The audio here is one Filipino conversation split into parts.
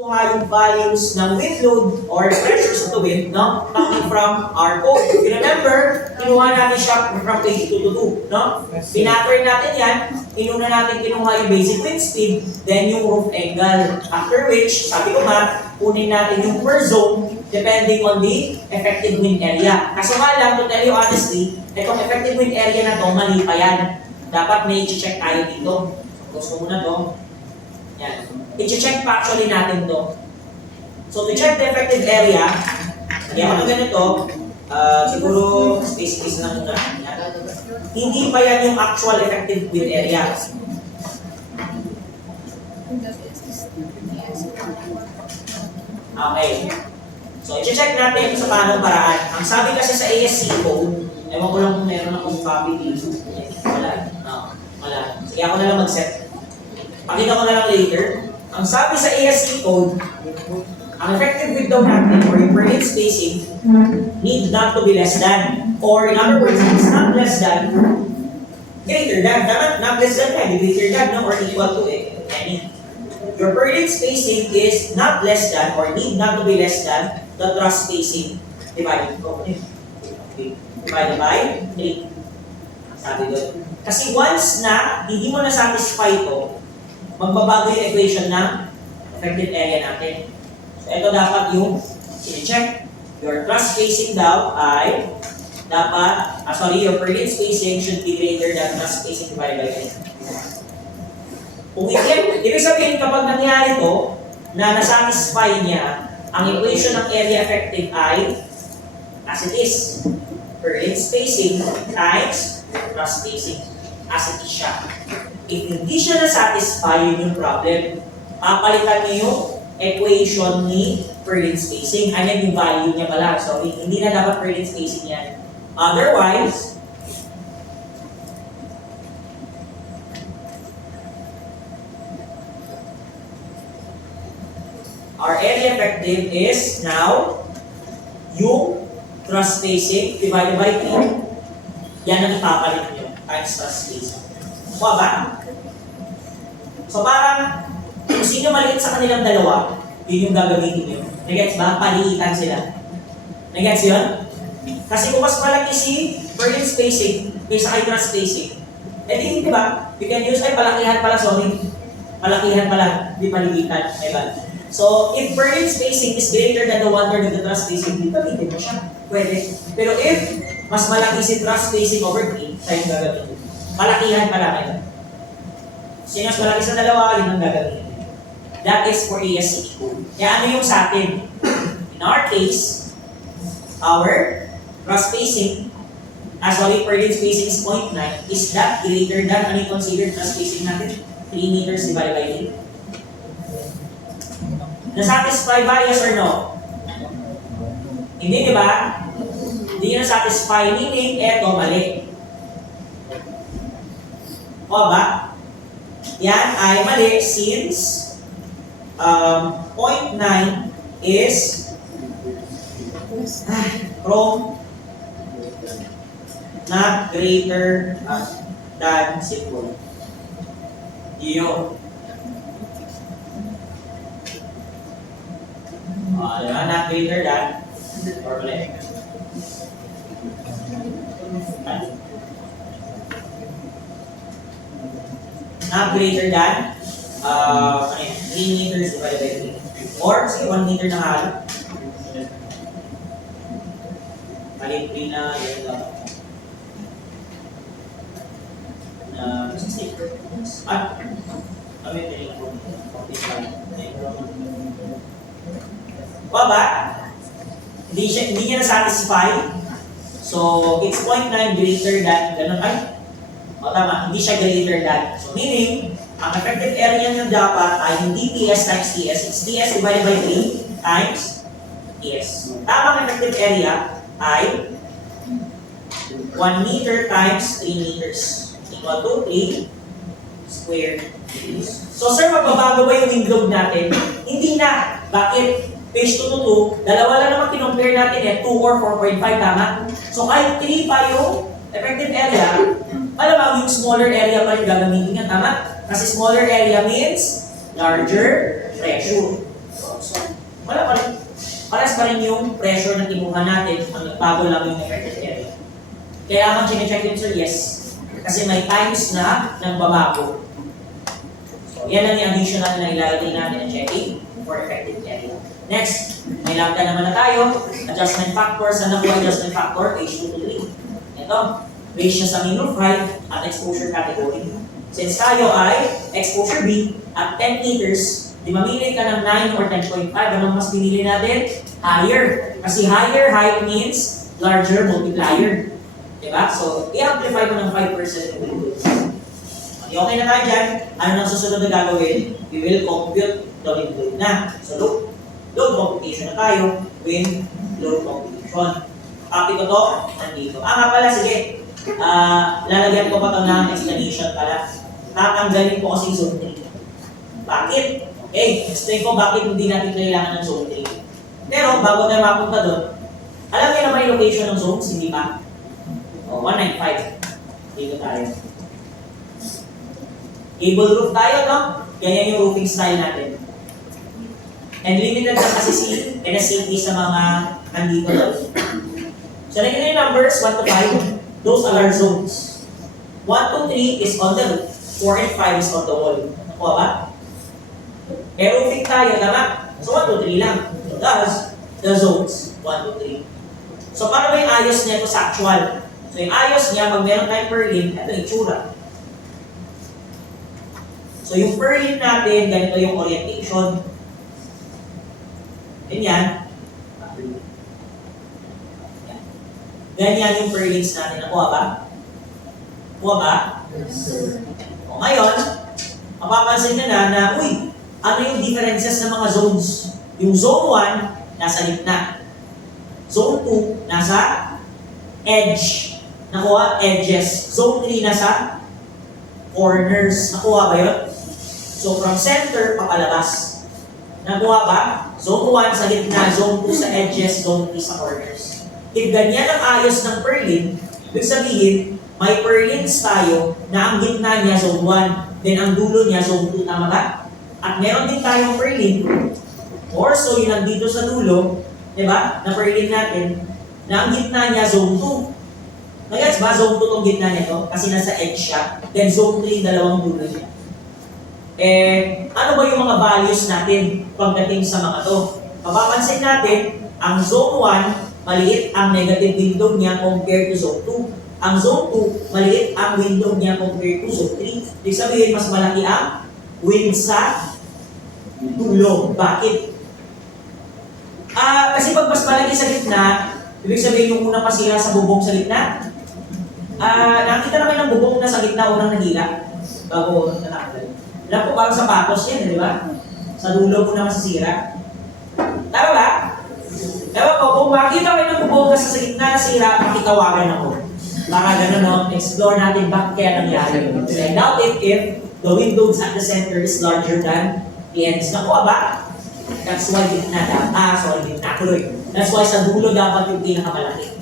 kuha yung values ng wind load or the pressures of the wind, no? Coming from our code. If you remember, kinuha natin siya from page 2 to 2, no? Pinattern natin yan, inuna natin kinuha yung basic wind speed, then yung roof angle. After which, sabi ko nga, kunin natin yung per zone depending on the effective wind area. Kaso nga lang, to tell you honestly, itong effective wind area na to, mali pa yan. Dapat may i-check tayo dito. Gusto mo na to. Yan. I-check pa actually natin to. So to check the effective area, kaya ako ganito, siguro space lang muna. Yan. Hindi pa yan yung actual effective wind area. Okay. So i-check natin sa paanong paraan. Ang sabi kasi sa ASC code, ewan ko lang kung meron akong copy dito. Wala. No, wala. Sige ako na lang mag-set. Pakita ko na lang later. Ang sabi sa ASC code, ang effective width daw natin or yung per inch spacing need not to be less than. Or in other words, it's not less than, greater than. Not less than, greater than, no? Or equal to any. Your per inch spacing is not less than or need not to be less than the truss spacing divided by 3. Sabi doon. Kasi once na hindi mo na-satisfy ito, magbabago yung equation ng effective area natin. So, ito dapat yung i-check. Your truss spacing daw ay dapat, your per inch spacing should be greater than truss spacing divided by 3. Kung hindi, ibig sabihin kapag nangyari ito, na nasatisfy niya, ang equation ng area effective ay as it is. Per inch spacing times truss spacing. As it is siya. If hindi siya na-satisfy, yun yung problem. Papalitan niyo yung equation ni per inch spacing. Ayan yung value niya pala. So, hindi na dapat per inch spacing yan. Otherwise, our area effective is now yung truss spacing divided by 3. Yan ang ipapalit niyo times truss spacing. Kuha ba? So parang kung sino maliit sa kanilang dalawa, yun yung gagamitin nyo. Nagets ba? Paliitan sila. Nagets yun? Kasi kung mas malaki si per inch spacing kaysa kay truss spacing, di ba? You can use, palakihan pala, di paliitan. So, if per inch spacing is greater than the 1/3 of the truss spacing, di gamitin mo siya. Pwede. Pero if mas malaki si truss spacing over 3, tayo gagamitin. Palakihan pala kayo. Sino mas malaki sa dalawa, yun ang gagawin. That is for ASC code. Kaya ano yung sa atin? In our case, our truss spacing, per inch spacing is 0.9, is that greater than, ano yung considered truss spacing natin? 3 meters divided by 8. Nasatisfy ba? Yes or no? Hindi, di ba? Hindi nyo nasatisfy, meaning, eto, mali. O ba? Yan ay mali since 0.9 is from not greater than simple. Yun. Diba? Not greater than or mali. Not greater than 3 meters divided by 3. Or, sige, 1 meter na halo. Mali 3 na yun lang. Kami 3 po. Ba? Hindi niya na-satisfy. So, it's 0.9 greater than, ganun ay. O tama, hindi siya greater than. So meaning, ang effective area niya dapat ay hindi TS times TS. It's TS divided by 3 times TS. Tamang effective area ay 1 meter times 3 meters. Equal to 3 square meters. So sir, magbabago ba yung wind load natin? Hindi na. Bakit? Page 2 to 2, dalawa lang naman kinompare natin 2 or 4.5, tama? So kahit 3 pa yung effective area, malamang yung smaller area pa yung gagamitin niya, tama? Kasi smaller area means larger pressure. pa rin yung pressure na kinuha natin, ang nagbago lang yung affected area. Kailangan check yun, sir, yes. Kasi may times na nagbabago. So, yan ang yung additional na ilalagay natin na checking for affected area. Next, may lambda naman na tayo. Adjustment factor. Saan nakuha adjustment factor? H2 to 3. Ito, based siya sa mean of height at exposure category. Since tayo ay exposure B at 10 meters, di mamili ka ng 9 or 10.5. Anong mas pinili natin? Higher. Kasi higher height means larger multiplier. Diba? So, i-amplify mo ng 5% yung windows. Okay na tayo dyan. Ano nang susunod na gagawin? We will compute the wind load na. So, load computation na tayo. Wind load computation. Copy ko to, nandito. Nga pala, sige. Lalagyan ko pa ito ng explanation pala. Tatanggalin ko kasi zone 3. Bakit? Okay, explain ko bakit hindi natin kailangan ng zone 3. Pero, bago tayo mapunta doon, alam niyo naman yung location ng zones, hindi ba? 195. Dito tayo. Cable roof tayo, no? Ganyan yung roofing style natin. And limited lang kasi si NSCP sa mga nandito doon. So, naging yung numbers, 1 to 5. Those are our zones. 1 to 3 is on the roof. 4 and 5 is on the wall. Nakuha ba? Eh, roofing tayo, tama? So, 1 to 3 lang. So, thus, the zones, 1 to 3. So, paano ba yung ayos niya ito sa actual? So, yung ayos niya, pag meron tayong purlin, ito yung itsura. So, yung purlin natin, ganito yung orientation. Ganyan. Ganyan yung purlins natin. Nakuha ba? Nakuha ba? Yes, sir. O ngayon, mapapansin nyo na, uy, ano yung differences ng mga zones? Yung zone 1, nasa gitna. Zone 2, nasa edge. Nakuha, edges. Zone 3, nasa corners. Nakuha ba yun? So, from center, papalabas. Nakuha ba? Zone 1 sa gitna, zone 2 sa edges, zone 3 sa corners. If ganyan ang ayos ng purlin, ibig sabihin, may purlins tayo na ang gitna niya zone 1, then ang dulo niya zone 2, tama ba? At meron din tayong purlin, or so yung nandito sa dulo, di ba, na purlin natin, na ang gitna niya zone 2. Nagets ba, zone 2 tong gitna niya to? Kasi nasa edge siya, then zone 3, dalawang dulo niya. Eh, ano ba yung mga values natin pagdating sa mga to? Mapapansin natin, ang zone 1, maliit ang negative window niya compared to zone 2. Ang zone 2, maliit ang window niya compared to zone 3. Ibig sabihin, mas malaki ang wind sa dulo. Bakit? Kasi pag mas malaki sa gitna, ibig sabihin yung unang pasira sa bubong sa gitna, nakita naman ng bubong na sa gitna unang nahila bago natanggal. Alam po, parang sapatos yan, di ba? Sa dulo po na masisira. Tama ba? Ewan ko, kung makita kayo ng bubong na sa gitna na sira, makitawagan ako. Baka gano'n, no? Explore natin bakit kaya nangyari. I doubt it if the windows at the center is larger than the ends. Nakuha ba? That's why gitna gitna tuloy. That's why sa dulo dapat yung pinakamalaki.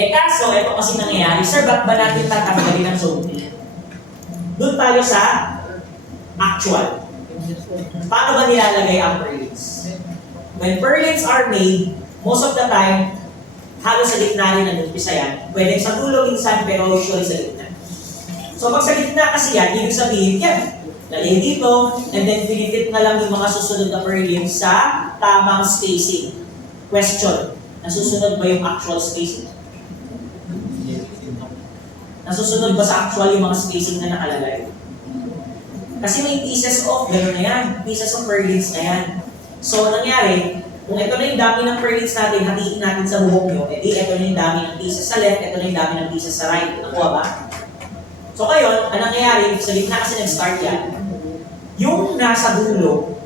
Eh kaso, ito kasi nangyayari, sir, ba't ba natin tatanggalin ang zone 3? Doon tayo sa actual. Paano ba nilalagay ang purlins? When purlins are made, most of the time, halos sa gitna rin ang umpisa yan. Pwede sa dulo minsan, pero usually sa gitna. So pag sa gitna kasi yan, ibig sabihin yan. Lalagay dito, and then pinipit na lang yung mga susunod na purlins sa tamang spacing. Question, nasusunod ba yung actual spacing? Nasusunod ba sa actual yung mga spacing na nakalagay? Kasi may pieces of, gano'n na yan. Pieces of purlins na yan. So, nangyari, kung ito na yung dami ng purlins natin, hatiin natin sa buhok nyo, edi ito na yung dami ng pieces sa left, ito na yung dami ng pieces sa right. Nakuha ba? So, ngayon, ang nangyayari, sa gitna kasi nag-start yan, yung nasa dulo,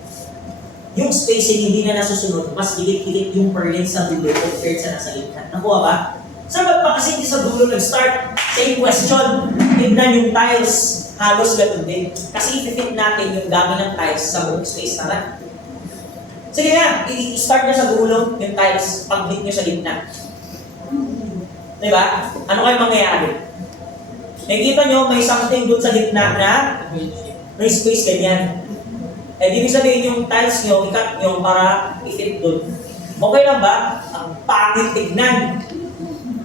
yung spacing hindi na nasusunod, mas pilit-pilit yung purlins sa dulo compared sa nasa gitna. Nakuha ba? Sir, ba't pa kasi hindi sa dulo nag-start? Same question. Tignan yung tiles. Halos ganun din. Kasi i-fit natin yung dami ng tiles sa buong space naman. Sige na, i-start na sa dulo yung tiles pag-hit nyo sa gitna. Diba? Ano kayo mangyayari? Nakikita nyo, may something dun sa gitna na may space ganyan. Eh, di sabihin yung tiles nyo, i-cut nyo para i-fit dun. Okay lang ba? Ang pangit tignan.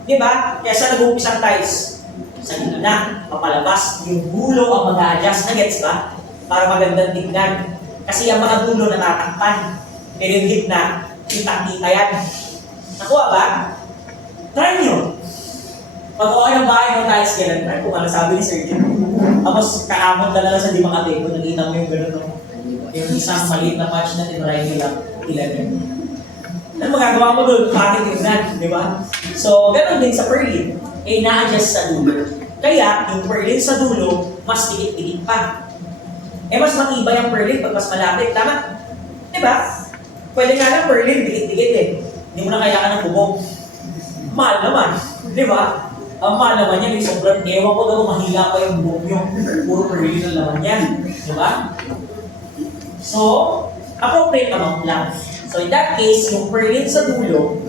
Di ba? Kaya sa nag-uumpisa tiles, sa gitna, papalabas, yung dulo ang mag-a-adjust na gets ba? Para magandang tignan. Kasi ang mga dulo natatakpan. Pero yung gitna, kitang-kita yan. Nakuha ba? Try nyo. Pag-uwa ng bahay ng tiles, kailan try kung ano sabi ni Sir Jim. Tapos kaamon ka na lang sa di makatay kung nakita mo yung gano'n no? Yung isang maliit na patch na tinry nila, ilan yun. Ano magagawa mo doon? Pati tignan, di ba? So, gano'n din sa purlin. Eh, na-adjust sa dulo. Kaya, yung purlin sa dulo, mas tikit-tikit pa. Eh, mas matibay ang purlin pag mas malapit. Tama? Di ba? Pwede nga lang purlin, tikit-tikit eh. Hindi mo na kailangan ng bubong. Mahal naman. Di ba? Ang mahal naman yan, may sobrang ewan ko daw, mahila pa yung bubong nyo. Puro purlin ang laman yan. Di ba? So, appropriate amount lang. So in that case, yung purlin sa dulo,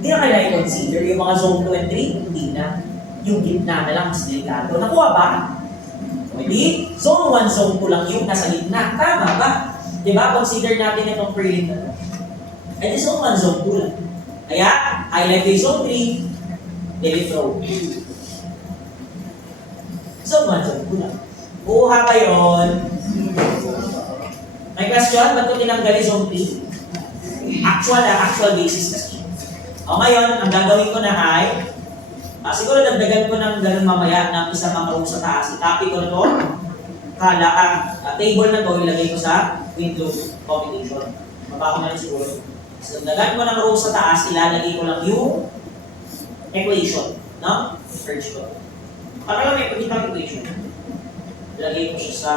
hindi na kailangan i-consider. Yung mga zone 2 and 3, hindi na. Yung gitna na lang, mas delikado. Nakuha ba? Pwede. Zone 1, zone 2 lang yung nasa gitna. Tama ba? Diba? Consider natin itong purlin na ito. Ay di zone 1, zone 2 lang. Kaya, highlight yung zone 3, delete row. Zone 1, zone 2 lang. Kuha ba yun? May question? Ba't ko tinanggal yung zone 3? Actual basis kasi. O ngayon, ang gagawin ko na ay, siguro dagdagan ko ng ganun mamaya ng isang mga row sa taas. I-copy ko na to. Table na to, ilagay ko sa window combination. Mababa ko na rin siguro. So, dagdagan ko ng row sa taas, ilalagay ko lang yung equation. No? Search ko. Para lang may pagkita equation. Ilagay ko siya sa...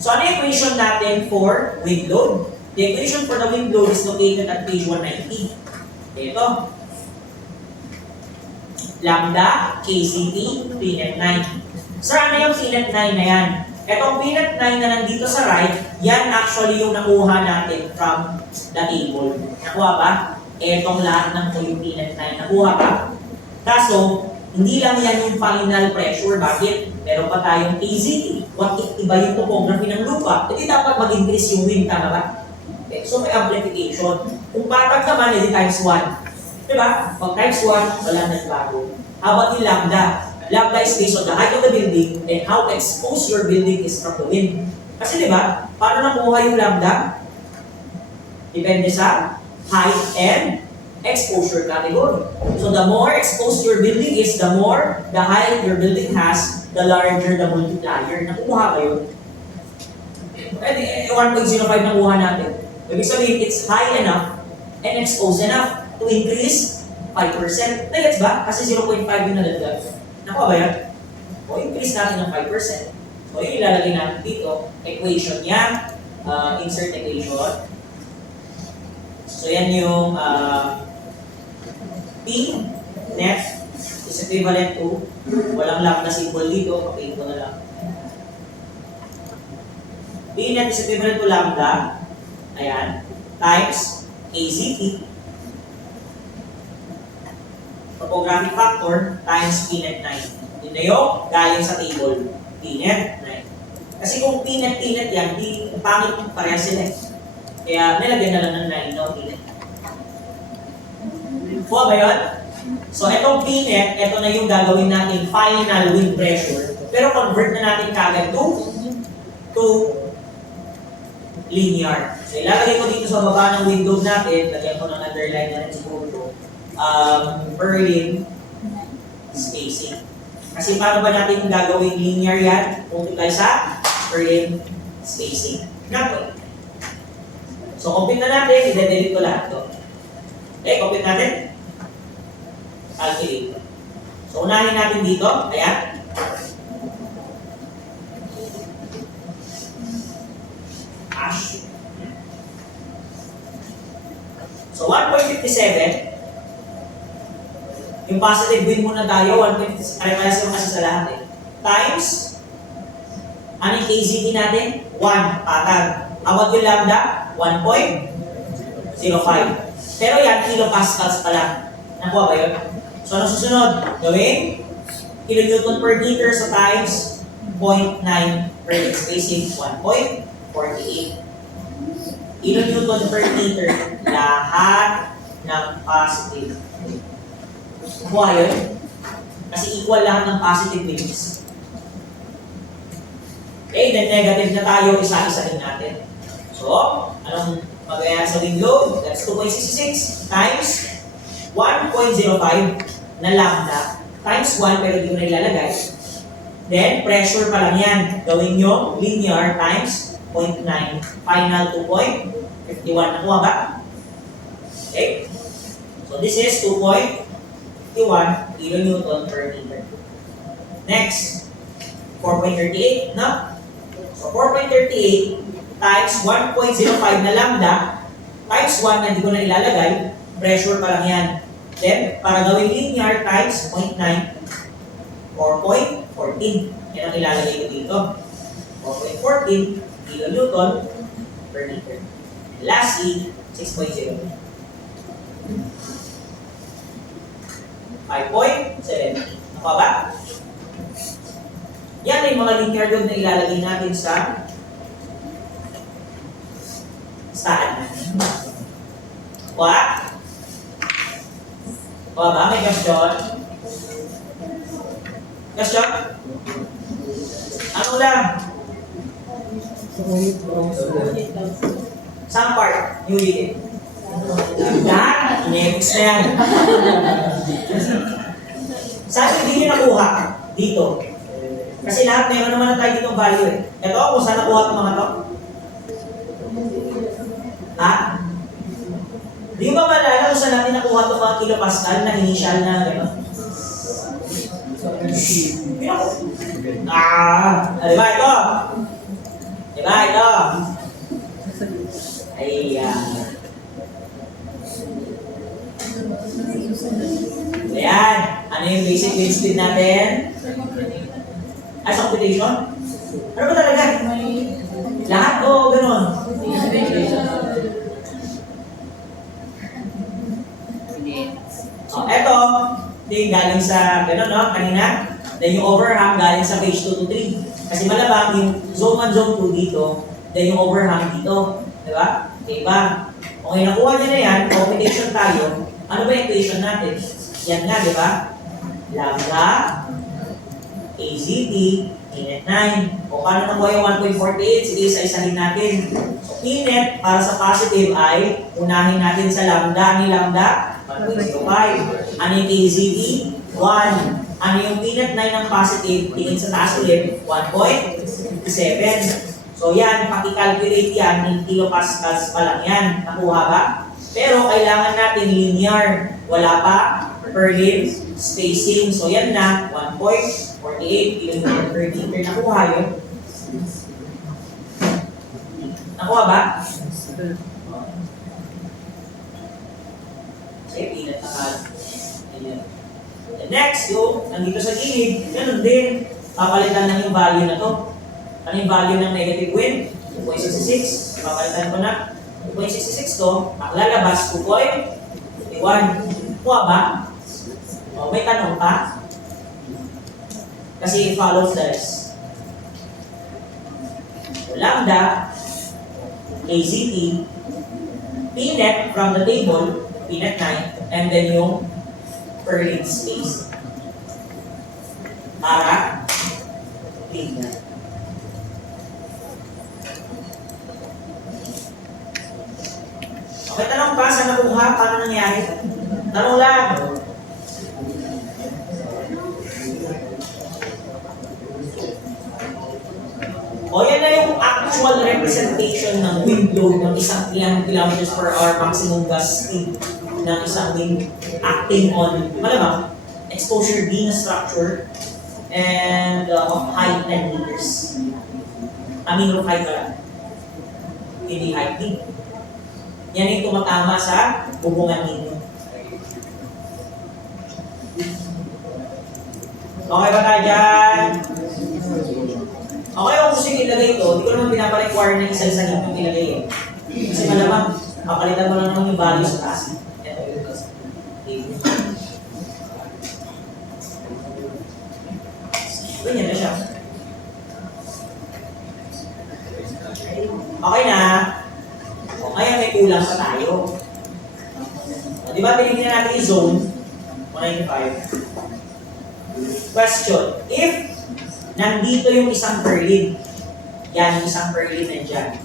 So, ano yung equation natin for wind load? The equation for the wind load is located at page 190. Ito. Lambda, KCT, PNet 9. Sir, ano yung PNet 9 na yan? Itong PNet 9 na nandito sa right, yan actually yung nakuha natin from the table. Nakuha ba? Itong lahat ng yung PNet 9. Nakuha ba? Kaso, hindi lang yan yung final pressure. Bakit? Meron pa tayong KZT. What if iba yung topography ng lupa? Hindi dapat mag-increase yung wind, tama ba? Okay. So may amplification. Kung patag naman, edi times 1. Diba? Pag times 1, walang nagbago. How about yung lambda? Lambda is based on the height of the building and how exposed your building is from the wind. Kasi diba, paano nakuha yung lambda? Depende sa height and exposure category. So the more exposed your building is, the more the height your building has, the larger the multiplier. Nakuha ba yun? 1.05 nakuha natin. Ibig sabihin, it's high enough and exposed enough to increase 5%. Nagets ba? Kasi 0.5 yung nalaglag. Nakuha ba yan? O increase natin ng 5%. So yung ilalagay natin dito, equation yan. Insert equation. So yan yung P net is equivalent to, walang lambda symbol dito, papain ko na lang. P net is equivalent to lambda, ayan, times AZT, topographic factor, times P net 9. Yun na yung galing sa table, P net 9. Kasi kung P net yan, di pangit parehas sila. Kaya nilagyan na lang ng 9 no, P net. Kuha ba yun? So, itong PNet, ito na yung gagawin natin final wind pressure. Pero convert na natin kagad to linear. So, ilalagay ko dito sa baba ng window natin, lagyan ko ng underline na rin siguro, Berlin spacing. Kasi paano ba natin gagawin linear yan? Multiply sa Berlin spacing. Nato. So, compute na natin, i-delete ko lahat to. Okay, compute natin. Calculate. So, unahin natin dito. Ayan. Ash. So, 1.57. Yung positive wind muna tayo. 1.57. Pare-parehas yung kasi sa lahat eh. Times. Ano yung KZT natin? 1. Patag. Awag yung lambda? 1.05. Pero yan, kilopascals pa lang. Nakuha ba yun? So, ano susunod? Gawin? Kilonewton per meter sa times 0.9 per spacing 1.48. kilonewton per meter, lahat ng positive. Nakuha yun? Kasi equal lahat ng positive waves. Okay, then negative na tayo, isa-isahin natin. So, anong magayari sa wind load? That's 2.66 times 1.05 na lambda times 1 pero di ko na ilalagay. Then, pressure pa lang yan. Gawin nyo linear times 0.9. Final 2.51. Nakuha ba? Okay. So, this is 2.51 kilonewton per meter. Next, 4.38, no? So, 4.38 times 1.05 na lambda times 1 na hindi ko na ilalagay, pressure pa lang yan. Then, para gawin linear times 0.9 or 0.14. Yan ang ilalagay ko dito. 4.14 kilonewton per meter. Lastly, 6.0. 5.70. Nakuha ba? Yan ay mga linear load na ilalagay natin sa saan natin. What? Kuha ba? May question? Question? Ano lang? Some part, new unit. That, next na yan. Saan hindi nyo nakuha? Dito. Kasi lahat meron naman na tayo ditong value eh. Ito, kung saan nakuha itong mga to? Ha? Di ba malala kung saan natin nakuha itong mga kilopascal na initial na gano'n? Diba ito? Diba ito? Ayan. Ayan. Ano yung basic wind speed natin? Ay, sa computation? Ano ba talaga? Lahat o gano'n? Eto, yung galing sa gano'n, no? Kanina. Then yung overhang galing sa page 2 to 3. Kasi malabang yung zone 1, zone 2 dito. Then yung overhang dito. Diba? Diba? Okay, nakuha nyo na yan. Computation tayo. Ano ba yung equation natin? Yan nga, diba? Lambda AZT, Pnet 9. O paano nakuha yung 1.48? Sige, isa-isahin natin. So, Pnet para sa positive ay unahin natin sa lambda. Ano yung lambda? 1.05. Ano yung AZT? 1. Ano yung Pnet 9 ng positive? Tingin sa taas ulit, 1.57. So yan, paki-calculate yan, in kilopascals pa lang yan. Nakuha ba? Pero kailangan natin linear. Wala pa per limb spacing. So yan na, 1.48 km per meter. Nakuha yun. Nakuha ba? Sige, Pnet na ka. Next, yung nandito sa gilid, ganun din. Papalitan lang yung value na to. Ano yung value ng negative wind? 2.66. Papalitan ko na. 2.66 to, lalabas 2.51. Kuha ba? O, may tanong pa? Kasi it follows the rest. So, lambda, AZT, Pnet from the table, Pnet 9, and then yung per limb space. Para linear. Okay, tanong pa, saan nakuha? Paano nangyari? Tanong lang. O, yan na yung actual representation ng wind load ng isang 300 km per hour maximum gust speed ng isang wind acting on, malamang, exposure D na structure and of height 10 meters. I mean, of height pala. Hindi height D. Yan yung tumatama sa bubungan ninyo. Okay ba tayo dyan? Okay, kung gusto yung ilagay ito, hindi ko naman pinaparequire na isa-isa yung ilagay eh. Kasi malamang, kapalitan mo lang naman yung value sa taas. Ganyan na siya. Okay na. Kaya may kulang pa tayo. Di ba, binigyan natin yung zone 195. Question, if nandito yung isang purlin, yan, yung isang purlin nandyan,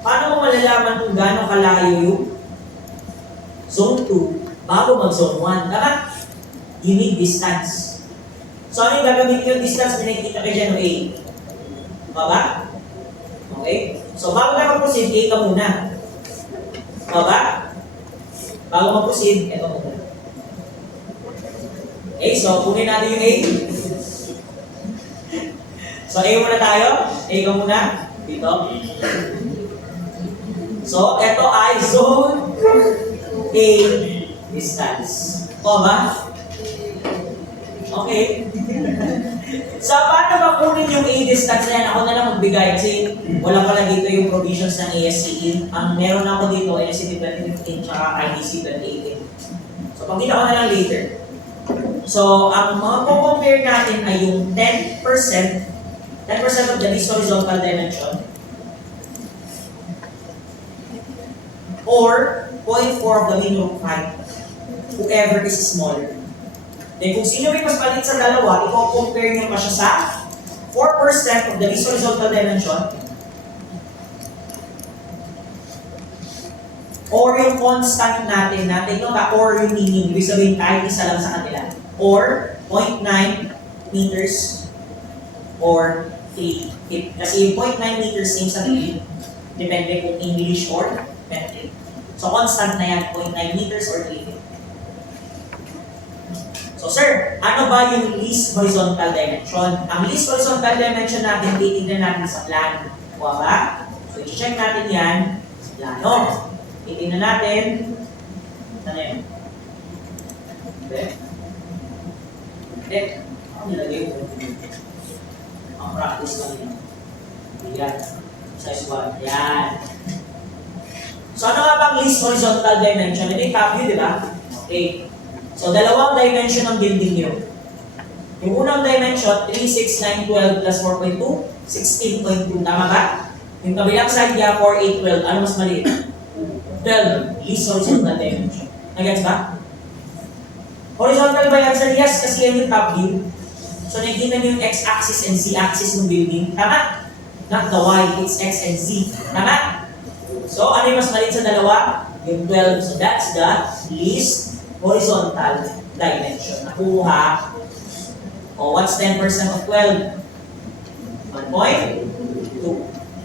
paano mo malalaman kung gaano kalayo yung zone 2 bago mag-zone 1? Tama? You need distance. So, ano yung gagamitin yung distance? Pinakita kayo dyan, A. Baba? Okay? So, bago na mag-proceed, A ka muna. Baba? Bago mag-proceed, eto muna. Okay, so kunin natin yung A. So, A muna tayo. A ka muna. Dito. So, eto ay zone A distance. O ba? Okay. So, paano ba kunin yung A distance na yan? Ako na lang magbigay kasi wala pala dito yung provisions ng ASCE. Ang meron ako dito ay ASCE 2015 tsaka IDC 2018. So, pagkita ko na lang later. So, ang mga compare natin ay yung 10% of the least horizontal dimension or 0.4 of the minimum height, whoever is smaller. Then kung sino may mas maliit sa dalawa, i-compare nyo pa siya sa 4% of the least horizontal dimension or yung constant natin yung or yung meaning, ibig sabihin kahit isa lang sa kanila, or 0.9 meters or 3 feet. Kasi yung 0.9 meters same sa 3 feet, depende kung English or metric. So constant na yan, 0.9 meters or 3 feet. So sir, ano ba yung least horizontal dimension? Ang least horizontal dimension natin, titignan natin sa plano. Kuha ba? So i-check natin yan sa plano. Titignan natin. Saan na yun? Hindi. Ang nilagay ko. Ang practice lang yun. Yan. Size 1. Yan. So ano nga bang least horizontal dimension? Ito yung top view, di ba? Okay. So, dalawang dimension ng building nyo. Yung unang dimension, 3, 6, 9, 12 plus 4.2, 16.2. Tama ba? Yung kabilang side niya, 4, 8, 12. Ano mas maliit? 12. Least horizontal dimension. Nagets ba? Horizontal ba yan sa yes? Kasi yan yung top view. So, nakikita nyo yung x-axis and z-axis ng building. Tama? Not the y, it's x and z. Tama? So, ano yung mas maliit sa dalawa? Yung 12. So, that's the least horizontal dimension. Nakuha. O, what's 10% of 12? 1.2.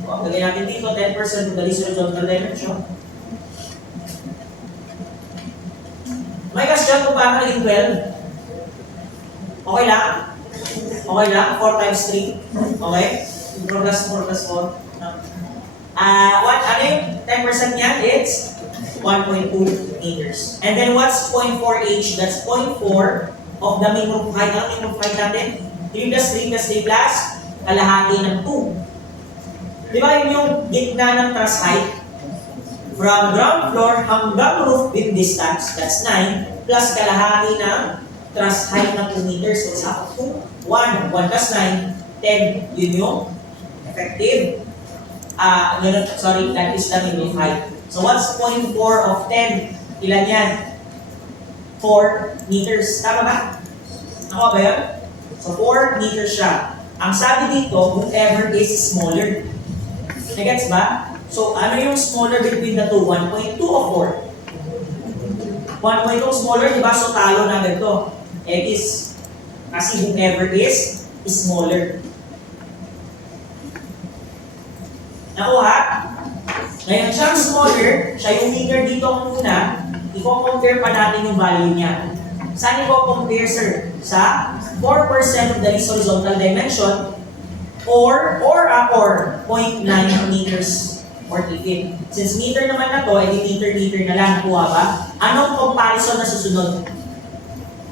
O, lagyan natin dito, 10% of the least horizontal dimension. May question kung paano naging 12? Okay lang? Okay lang? 4 times 3. Okay? 4 plus 4 plus 4. Ano yung 10% niyan? It's 1.2 meters. And then what's 0.4h? That's 0.4 of the minimum height. Ano minimum height natin? 3 plus 3 plus 3 plus kalahati ng 2. Di ba yun yung gitna ng truss height? From ground floor hanggang roof with distance, that's 9, plus kalahati ng truss height na 2 meters. So, sa 2, 1 plus 9, 10. Yun yung effective. Sorry, that is the minimum height. So, what's 0.4 of 10? Ilan yan? 4 meters. Tama ba? Ako ba yun? So, 4 meters siya. Ang sabi dito, whoever is smaller. Nagets ba? So, ano yung smaller between the two? 1.2 o 4? 1.2 smaller, di ba? So, talo na ganito. Is. Kasi whoever is smaller. Nakuha? Ngayon, siyang smaller, siya yung weaker dito muna, i-compare pa natin yung value niya. Saan i-compare, sir? Sa 4% of the least horizontal dimension or 0.9 meters or 3 feet. Since meter naman na to, edi meter na lang. Kuha ba? Anong comparison na susunod?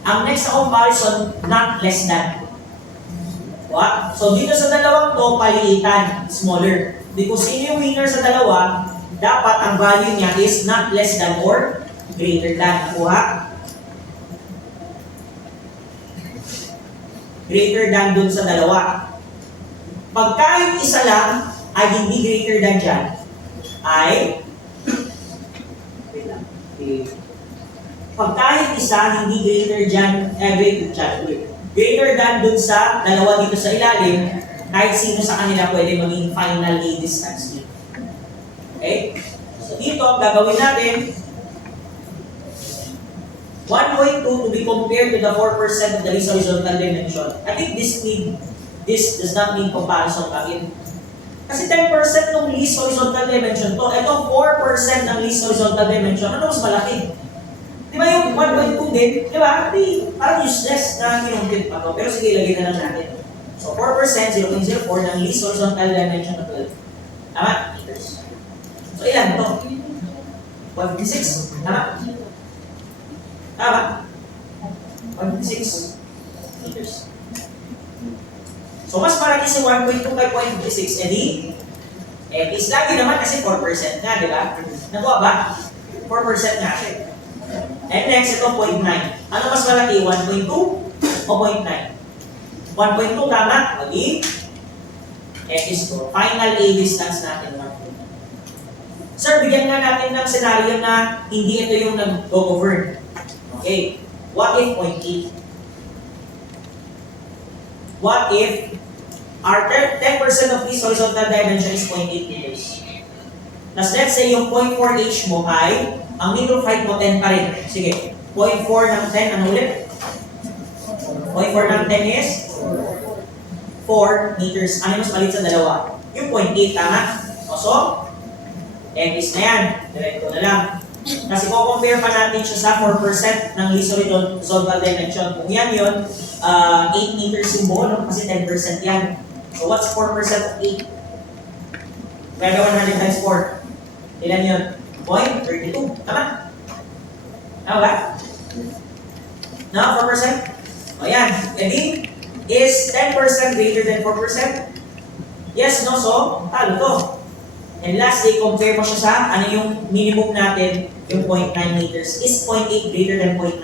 Ang next na comparison, not less than. What? So dito sa dalawang to, paliitan, smaller. Because sino yung winner sa dalawa, dapat ang value niya is not less than or greater than. Nakuha? Greater than dun sa dalawa. Pagka yung isa lang ay hindi greater than dyan, ay Pag kahit isa, hindi greater than dun sa dalawa dito sa ilalim, kahit sino sa kanila pwede maging final A distance niya. Okay? So dito, gagawin natin 1.2 to be compared to the 4% of the least horizontal dimension. I think this does not need comparison again. Kasi 10% ng least horizontal dimension to, ito 4% ng least horizontal dimension, ano mas malaki? Di ba yung 1.2 din? Di ba? Parang useless na kinumpit pa to. Pero sige, lagay na lang natin. So 4%, 0.04 ng least horizontal dimension of 12. Tama? Meters. So ilan to? 1.6. Tama? Tama? 1.6 meters. So, mas malaki si 1.2 kay 0.56. Is lagi naman kasi 4% nga, di ba? Nakuha ba? 4% nga. And next, ito 0.9. Ano mas malaki? 1.2 o 0.9? 1.2 tama? O di? Is to. Final A distance natin 1.2. Sir, bigyan nga natin ng scenario na hindi ito yung nag-go-govern. Okay. What if 0.8? What if our 10% of this horizontal dimension is 0.8 meters? Tapos let's say yung 0.4h mo ay, ang minimum height mo 10 pa rin. Sige, 0.4 ng 10, ano ulit? 0.4 ng 10 is 4 meters. Ano mas malit sa dalawa? Yung 0.8, tama? So, is na yan. Diretso na lang. Kasi compare pa natin siya sa 4% ng least horizontal dimension. Kung yan yun, 8 meters yung buo, no? Kasi 10% yan. So what's 4% of 8? Kaya 100 times 4. Ilan yun? 0.32. Tama? Tama ba? No? 4%? O yan. Jadi, is 10% greater than 4%? Yes, no? So, talo to. And lastly, compare mo siya sa ano yung minimum natin, yung 0.9 meters. Is 0.8 greater than 0.9?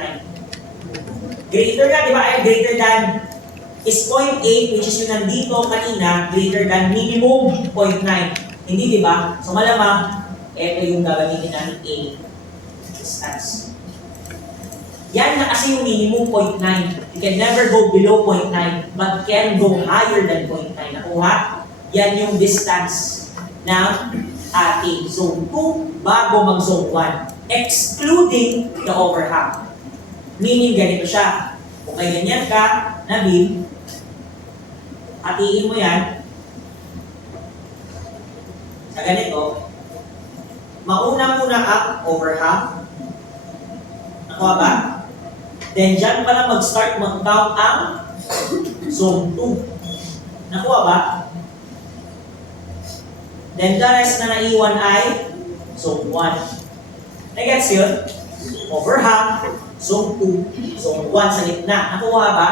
Greater nga, di ba? Ay, greater than is 0.8, which is yung nandito kanina, greater than minimum 0.9. Hindi, di ba? So malamang, ito yung gagamitin natin A distance. Yan na kasi yung minimum 0.9. You can never go below 0.9, but can go higher than 0.9. Nakuha? Yan yung distance ng ating zone 2 bago mag-zone 1, excluding the overhang. Meaning, ganito siya. Kung may ganyan ka na beam, hatiin mo yan sa ganito, mauna muna ang overhang. Nakuha ba? Then, dyan pala mag-start mag-count ang zone 2. Nakuha ba? Then the rest na naiwan ay zone 1. Nagets yun? Overhang, zone 2, zone 1 sa gitna. Nakuha ba?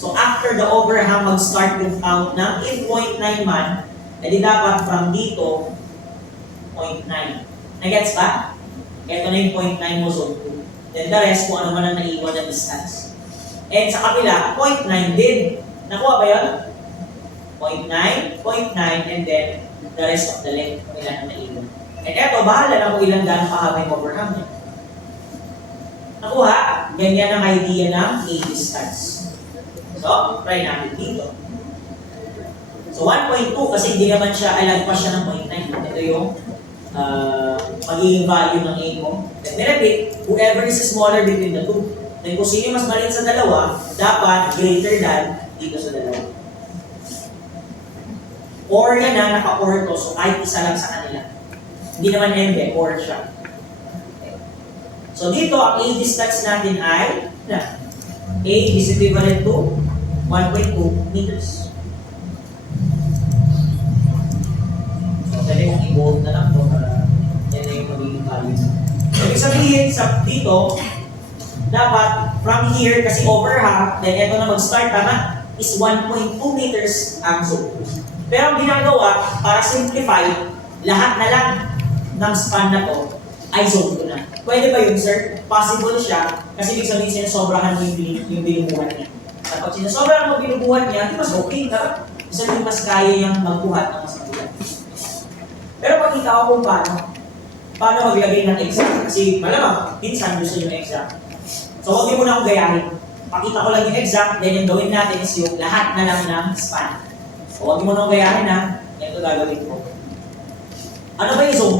So after the overhang, mag-start yung count ng if 0.9 man, edi dapat from dito, 0.9. Nagets ba? Ito na yung 0.9 mo, zone 2. Then the rest, kung ano man ang naiwan na distance. And sa kabila, 0.9 din. Nakuha ba yun? 0.9, 0.9, and then the rest of the length kung ilan ang naiwan. And eto, bahala na kung ilan gano'ng kahaba yung overhang niya. Nakuha? Ganyan ang idea ng A distance. So, try natin dito. So, 1.2 kasi hindi naman siya, lagpas siya ng 0.9. Ito yung magiging value ng A mo. Let me repeat, whoever is smaller between the two. Then kung sino mas maliit sa dalawa, dapat greater than dito sa dalawa. Or yan na, naka-or to, so kahit isa lang sa kanila. Hindi naman ende, or siya. Okay. So dito, ang A distance natin ay, A is equivalent to 1.2 meters. So pwede kong i-bold na lang to para yan na yung magiging value. So ibig sabihin, dito, dapat from here, kasi overhang, then ito na mag-start, tama, is 1.2 meters ang zone. Pero ang ginagawa, para simplify, lahat na lang ng span na to ay zone 2 na. Pwede ba yun, sir? Possible siya, kasi ibig sabihin sinasobrahan mo yung binubuhan niya. Kapag sinasobrahan mo binubuhan niya, di mas okay ka. Isa yung mas kaya niyang magbuhat ng mas mabuhat. Pero pakita ko kung paano. paano maglagay ng exact? Kasi malamang, minsan gusto nyo exact. So huwag niyo muna akong gayahin. Pakita ko lang yung exact, then yung gawin natin is yung lahat na lang ng span. So huwag niyo muna akong gayahin ha. Ito gagawin ko. Ano ba yung zone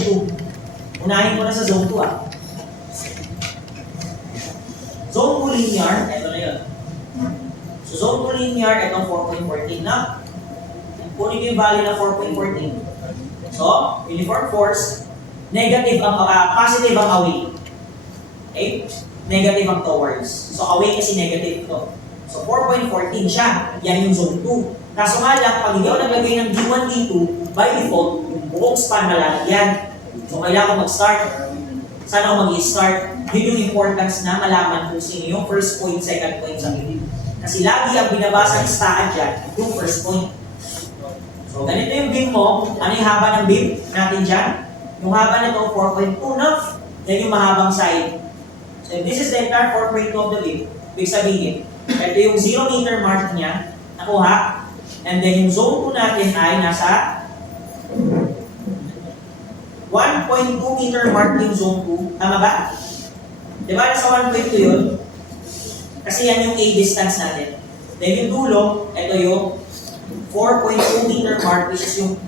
2? Unahin ko na sa zone 2 ah. Zone 2 linear, ito na yun. So zone 2 linear, itong 4.14 na. Kunin ko yung value ng 4.14. So, uniform force, negative ang, positive ang away. Okay? Negative ang towards. So, away kasi negative ito. So, 4.14 siya. Yan yung zone 2. Kaso nga lang, pag hindi ako naglagay ng D1, D2, by default, yung buong span malalagyan. So, kailangan ko mag-start. Saan ako mag-i-start? Yun yung importance na malaman kung sino yung first point, second point sa beam. Kasi lagi ang binabasa ng staan dyan, yung first point. So, ganito yung beam mo. Ano yung haba ng beam natin dyan? Yung haba nito, 4.2, no? Yan yung mahabang side. So, if this is the entire 4.2 of the beam, ibig sabihin, ito yung 0 meter mark niya, nakuha. And then yung zone 2 natin ay nasa 1.2 meter mark yung zone 2. Tama ba? Diba nasa 1.2 yun? Kasi yan yung A distance natin. Then yung dulo, ito yung 4.2 meter mark, which is yung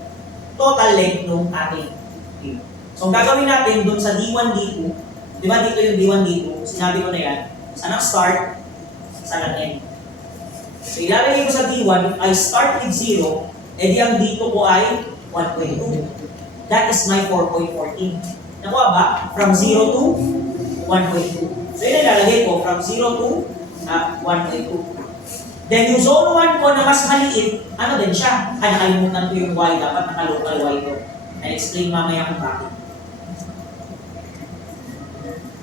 total length ng ating beam. So, ang gagawin natin dun sa D1, D2, di ba dito yung D1, D2, sinabi ko na yan, saan ang start, saan ang end. So, ilalagay ko sa D1, if I start with 0, edi ang D2 ko ay 1.2. That is my 4.14. Nakuha ba? From 0 to 1.2. So, yun ang ilalagay ko, from 0 to 1.2. Then yung zone 1 ko na mas maliit, ano din siya? Nakalimutan ko yung Y, dapat naka-local Y ko. I'll explain mamaya kung bakit.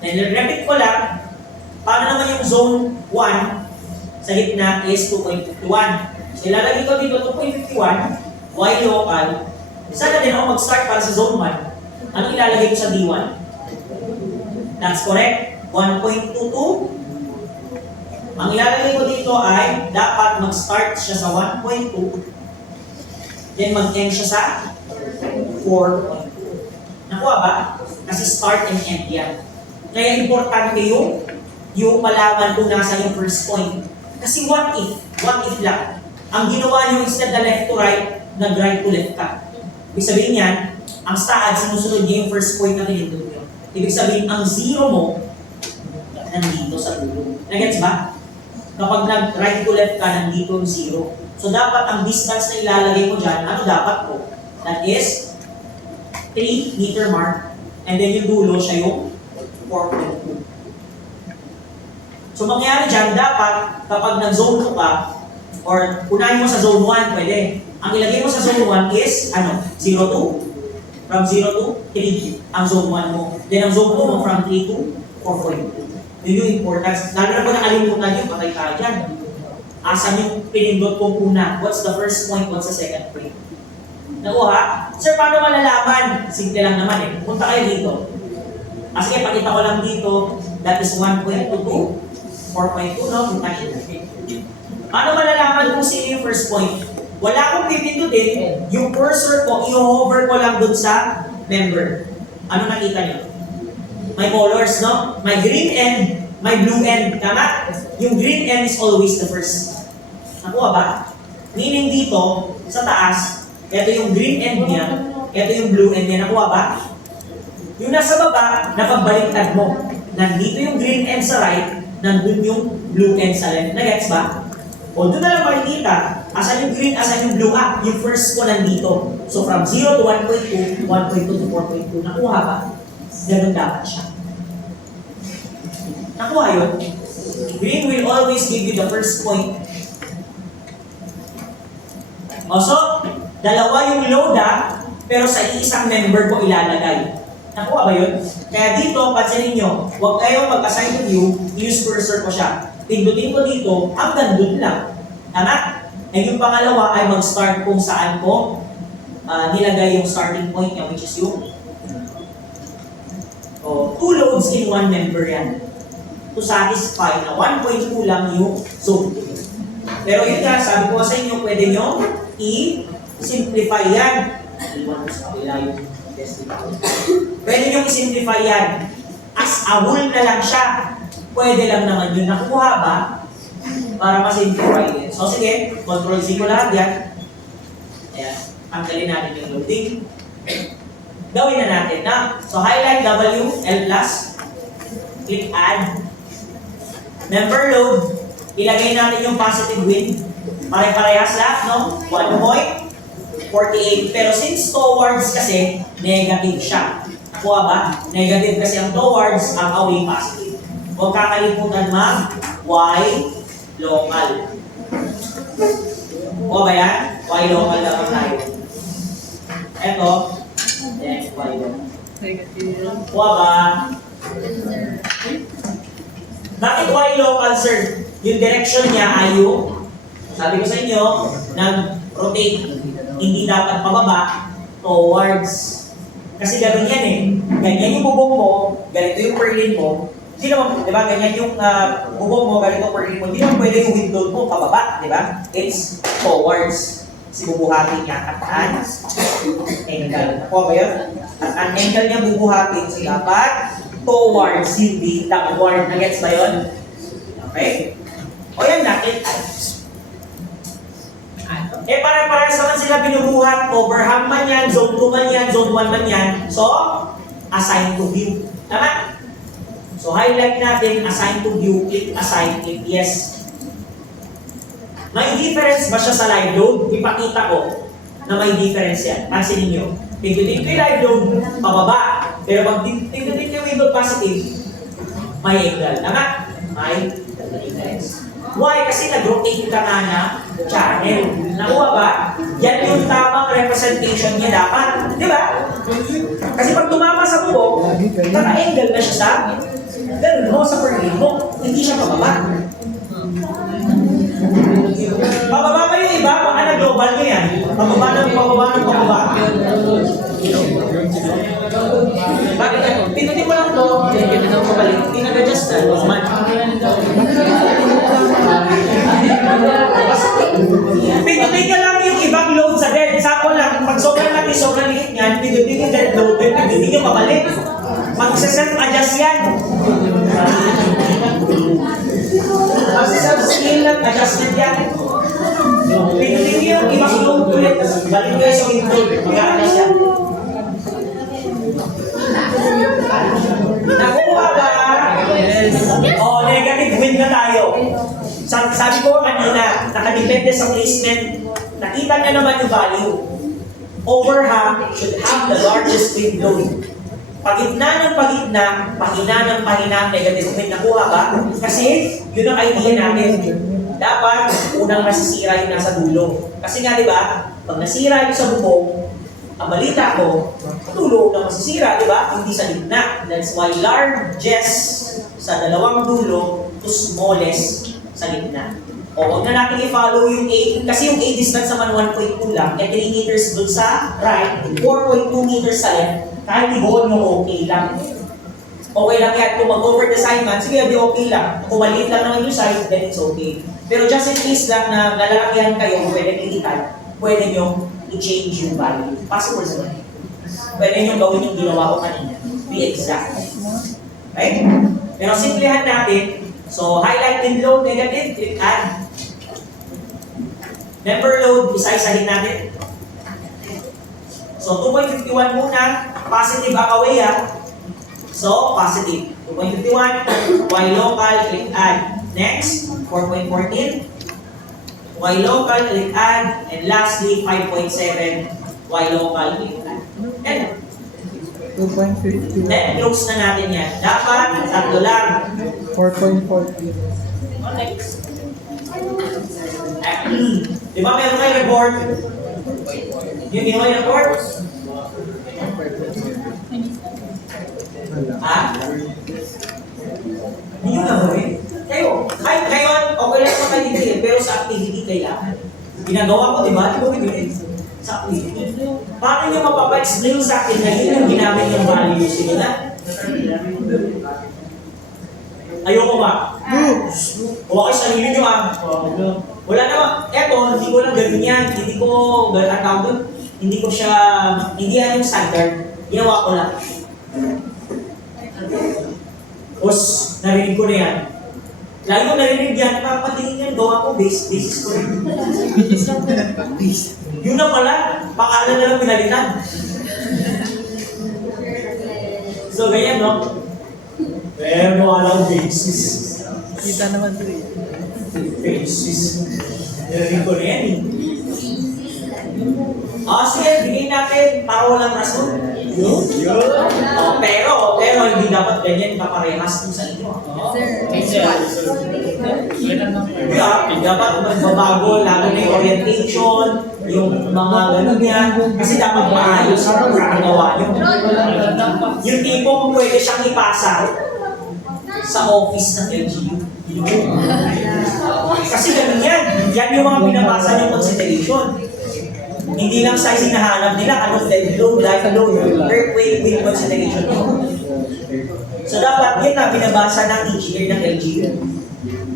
Then repeat ko lang, paano naman yung zone 1 sa gitna is 2.51. So ilalagay ko dito 2.51, Y local. Sana din ako mag-start para sa zone 1. Ano ilalagay ko sa D1? That's correct. 1.22. Ang ilalagay ko dito ay dapat mag-start siya sa 1.2, then mag-end siya sa 4.2. Nakuha ba? Kasi start and end yan. Kaya importante yung malaman kung nasa yung first point. Kasi what if lang, ang ginawa nyo instead na left to right, nag-right to left ka. Ibig sabihin yan, ang staad, sinusunod niya yung first point na pinindot nyo. Ibig sabihin, ang zero mo, nandito sa dulo. Nagets ba? Kapag nag-right to left ka, nandito yung zero. So, dapat ang distance na ilalagay mo dyan, ano dapat po? That is 3 meter mark. And then yung dulo, siya yung 4.2. So, mangyari dyan, dapat kapag nag-zone 2 ka, or unahin mo sa zone 1, pwede. Ang ilagay mo sa zone 1 is, 0 to, from 0 to 3, ang zone 1 mo. Then ang zone 2 mo, from 3 to 4.2. Yun yung importance. Lalo na kung nakalimutan yun, patay tayo dyan. Asan yung pinindot kong una? What's the first point? What's the second point? Nakuha? Sir, paano malalaman? Simple lang naman eh. Punta kayo dito. Sige, pakita ko lang dito. That is 1.22, 4.2, no? Punta kayo. Paano malalaman kung sino yung first point? Wala akong pipindutin. Yung cursor ko, i-hover ko lang dun sa member. Ano nakita niyo? May colors, no? May green end, may blue end. Tama? Yung green end is always the first. Nakuha ba? Meaning dito, sa taas, ito yung green end niya, ito yung blue end niya. Nakuha ba? Yung nasa baba, napagbaliktad mo. Nandito yung green end sa right, nandun yung blue end sa left. Nagets ba? O doon na lang makikita, asan yung green, asan yung blue up. Yung first ko nandito. So from 0 to 1.2, 1.2 to 4.2. Nakuha ba? Ganun dapat siya. Nakuha yun. Green will always give you the first point. So, dalawa yung load pero sa isang member ko ilalagay. Nakuha ba yun? Kaya dito, pansinin nyo, huwag kayong mag-assign to view, use cursor ko siya. Pindutin ko dito, hanggang dun lang. Tama? And yung pangalawa ay mag-start kung saan ko nilagay yung starting point niya, which is yung two loads in one member yan. To satisfy na 1.2 lang yung zone. Pero yun nga, sabi ko sa inyo, pwede nyo i-simplify yan. Iwan ko sa kabila yung pwede nyo i-simplify yan. As a whole na lang siya. Pwede lang naman yun nakuha ba? Para ma-simplify din. So sige, control Z ko lahat yan. Ayan, tanggalin natin yung loading. Gawin na natin na. So highlight W, L+, click add. Member load, ilagay natin yung positive win. Pare-parehas lahat, no? 1.48. Pero since towards kasi, negative siya. Nakuha ba? Negative kasi ang towards, ang away positive. Huwag kakalimutan Y local. Kuha ba yan? Y local lang tayo. Eto, Y local. Kuha ba? Bakit Y local, sir? Yung direction niya ay yung, sabi ko sa inyo, nag-rotate. Hindi dapat pababa towards. Kasi gano'n yan eh. Ganyan yung bubong mo, ganito yung purlin mo. Hindi naman, di ba, ganyan yung bubong mo, ganito purlin mo. Hindi naman pwede yung window mo pababa, di ba? It's towards. Kasi bubuhatin niya at an angle. Nakuha ba yun? At an angle niya bubuhatin. So dapat towards, hindi downward. Nagets ba yun? Okay? O yan natin. Eh, para-parehas naman sila binubuhat. Overhang man yan, zone 2 man yan, zone 1 man yan. So, assign to view. Tama? So, highlight natin, assign to view, click assign, click yes. May difference ba siya sa live load? Ipakita ko na may difference yan. Pansinin nyo. Pindutin ko yung live load, pababa. Pero pag pindutin ko yung window positive, may angle. Tama? May difference. Why? Kasi nag-rotate ka nga na channel. Nakuha ba? Yan yung tamang representation niya dapat. Di ba? Kasi pag tumama sa bubong, naka-angle na siya sa ganun mo sa purlin mo. Hindi siya pababa. Pababa ba yung iba? Baka na-global nyo yan. Pababa. Bakit? Pinutin mo lang ito. Hindi nag-adjust na. Pinutin ka lang yung ibang load sa dead. Sample lang, pag sobrang laki, sobrang liit niyan, pinutin yung dead load, pinutin yung mabalik. Mag-self-adjust yan. Mag-self-scale lang, adjustment yan. Pinutin yung ibang load ulit. Balik kayo sa window. Mag-adjust yan. Nakuha ba? Oh, negative win na tayo. Sabi ko kanina, nakadepende sa placement. Nakita na naman yung value. Overhang should have the largest wind load. Pagitna ng pagitna, pahina ng pahina, negative win. Nakuha ba? Kasi yun ang idea natin. Dapat unang masisira yung nasa dulo. Kasi nga di ba, pag nasira yung sa bubong, ang balita ko, dulo na masisira, di ba? Hindi sa gitna. That's why largest sa dalawang dulo to smallest sa gitna. O huwag na natin i-follow yung A, kasi yung A distance naman 1.2 lang, at 3 meters dun sa right, 4.2 meters sa left, kahit i-hold mo okay lang. Okay lang yan. Kung mag-over the assignment, sige, di okay lang. Kung maliit lang naman yung size, then it's okay. Pero just in case lang na nalalakihan kayo, pwede klikitan, pwede nyo i-change yung value. Possible sa mga. Pwede nyo gawin yung ginawa ko kanina. Be exact. Okay? Pero simplihan natin. So, highlight and load, negative, click add. Member load, isa-isahin natin. So, 2.51 muna. Positive away So, positive. 2.51. Y local, click add. Next, 4.14. Y local, click add. And lastly, 5.7. Y local, click add. And 2.50. then, close na natin yan. Dapat, tatlo lang. 4.40. Next. Di ba meron kayo report? Yung di mo yung report? Ha? Hindi nyo na gawin. Kayo, kahit ngayon, okay lang sa kayo dito pero sa activity kailangan. Ginagawa ko, di ba? Di ba bibigay? Sa activity. Paano nyo mapapa-explain sa akin na yun yung ginamit yung values nila? Ayoko ba? Huwag kayo sarili nyo Wala naman. Eto, hindi ko lang gawin yan. Hindi ko, hindi ko siya, hindi yan yung standard. Ginawa ko lang. Boss, narinig ko na yan. Lagi ko narinig yan, papatingin yan, gawa ko, basis ko rin. Yun na pala, pangalan na lang pinalitan. So, ganyan, no? Pero alam basis. Kita naman ito eh. Basis. Narinig ko na yan, eh. Sige, bigay natin para walang rason. Pero hindi dapat ganyan kaparehas dun sa inyo. Dapat magbabago, lalo na yung orientation, yung mga ganun yan. Kasi dapat maayos yung pagkakagawa nyo. Yung tipong pwede siyang ipasa sa office ng LGU. Kasi ganun yan. Yan yung mga binabasa ng consideration. Hindi lang size hinahanap nila, ano, dead load, light load, earthquake, wind consideration yun. So dapat yun na binabasa ng engineer ng LGU.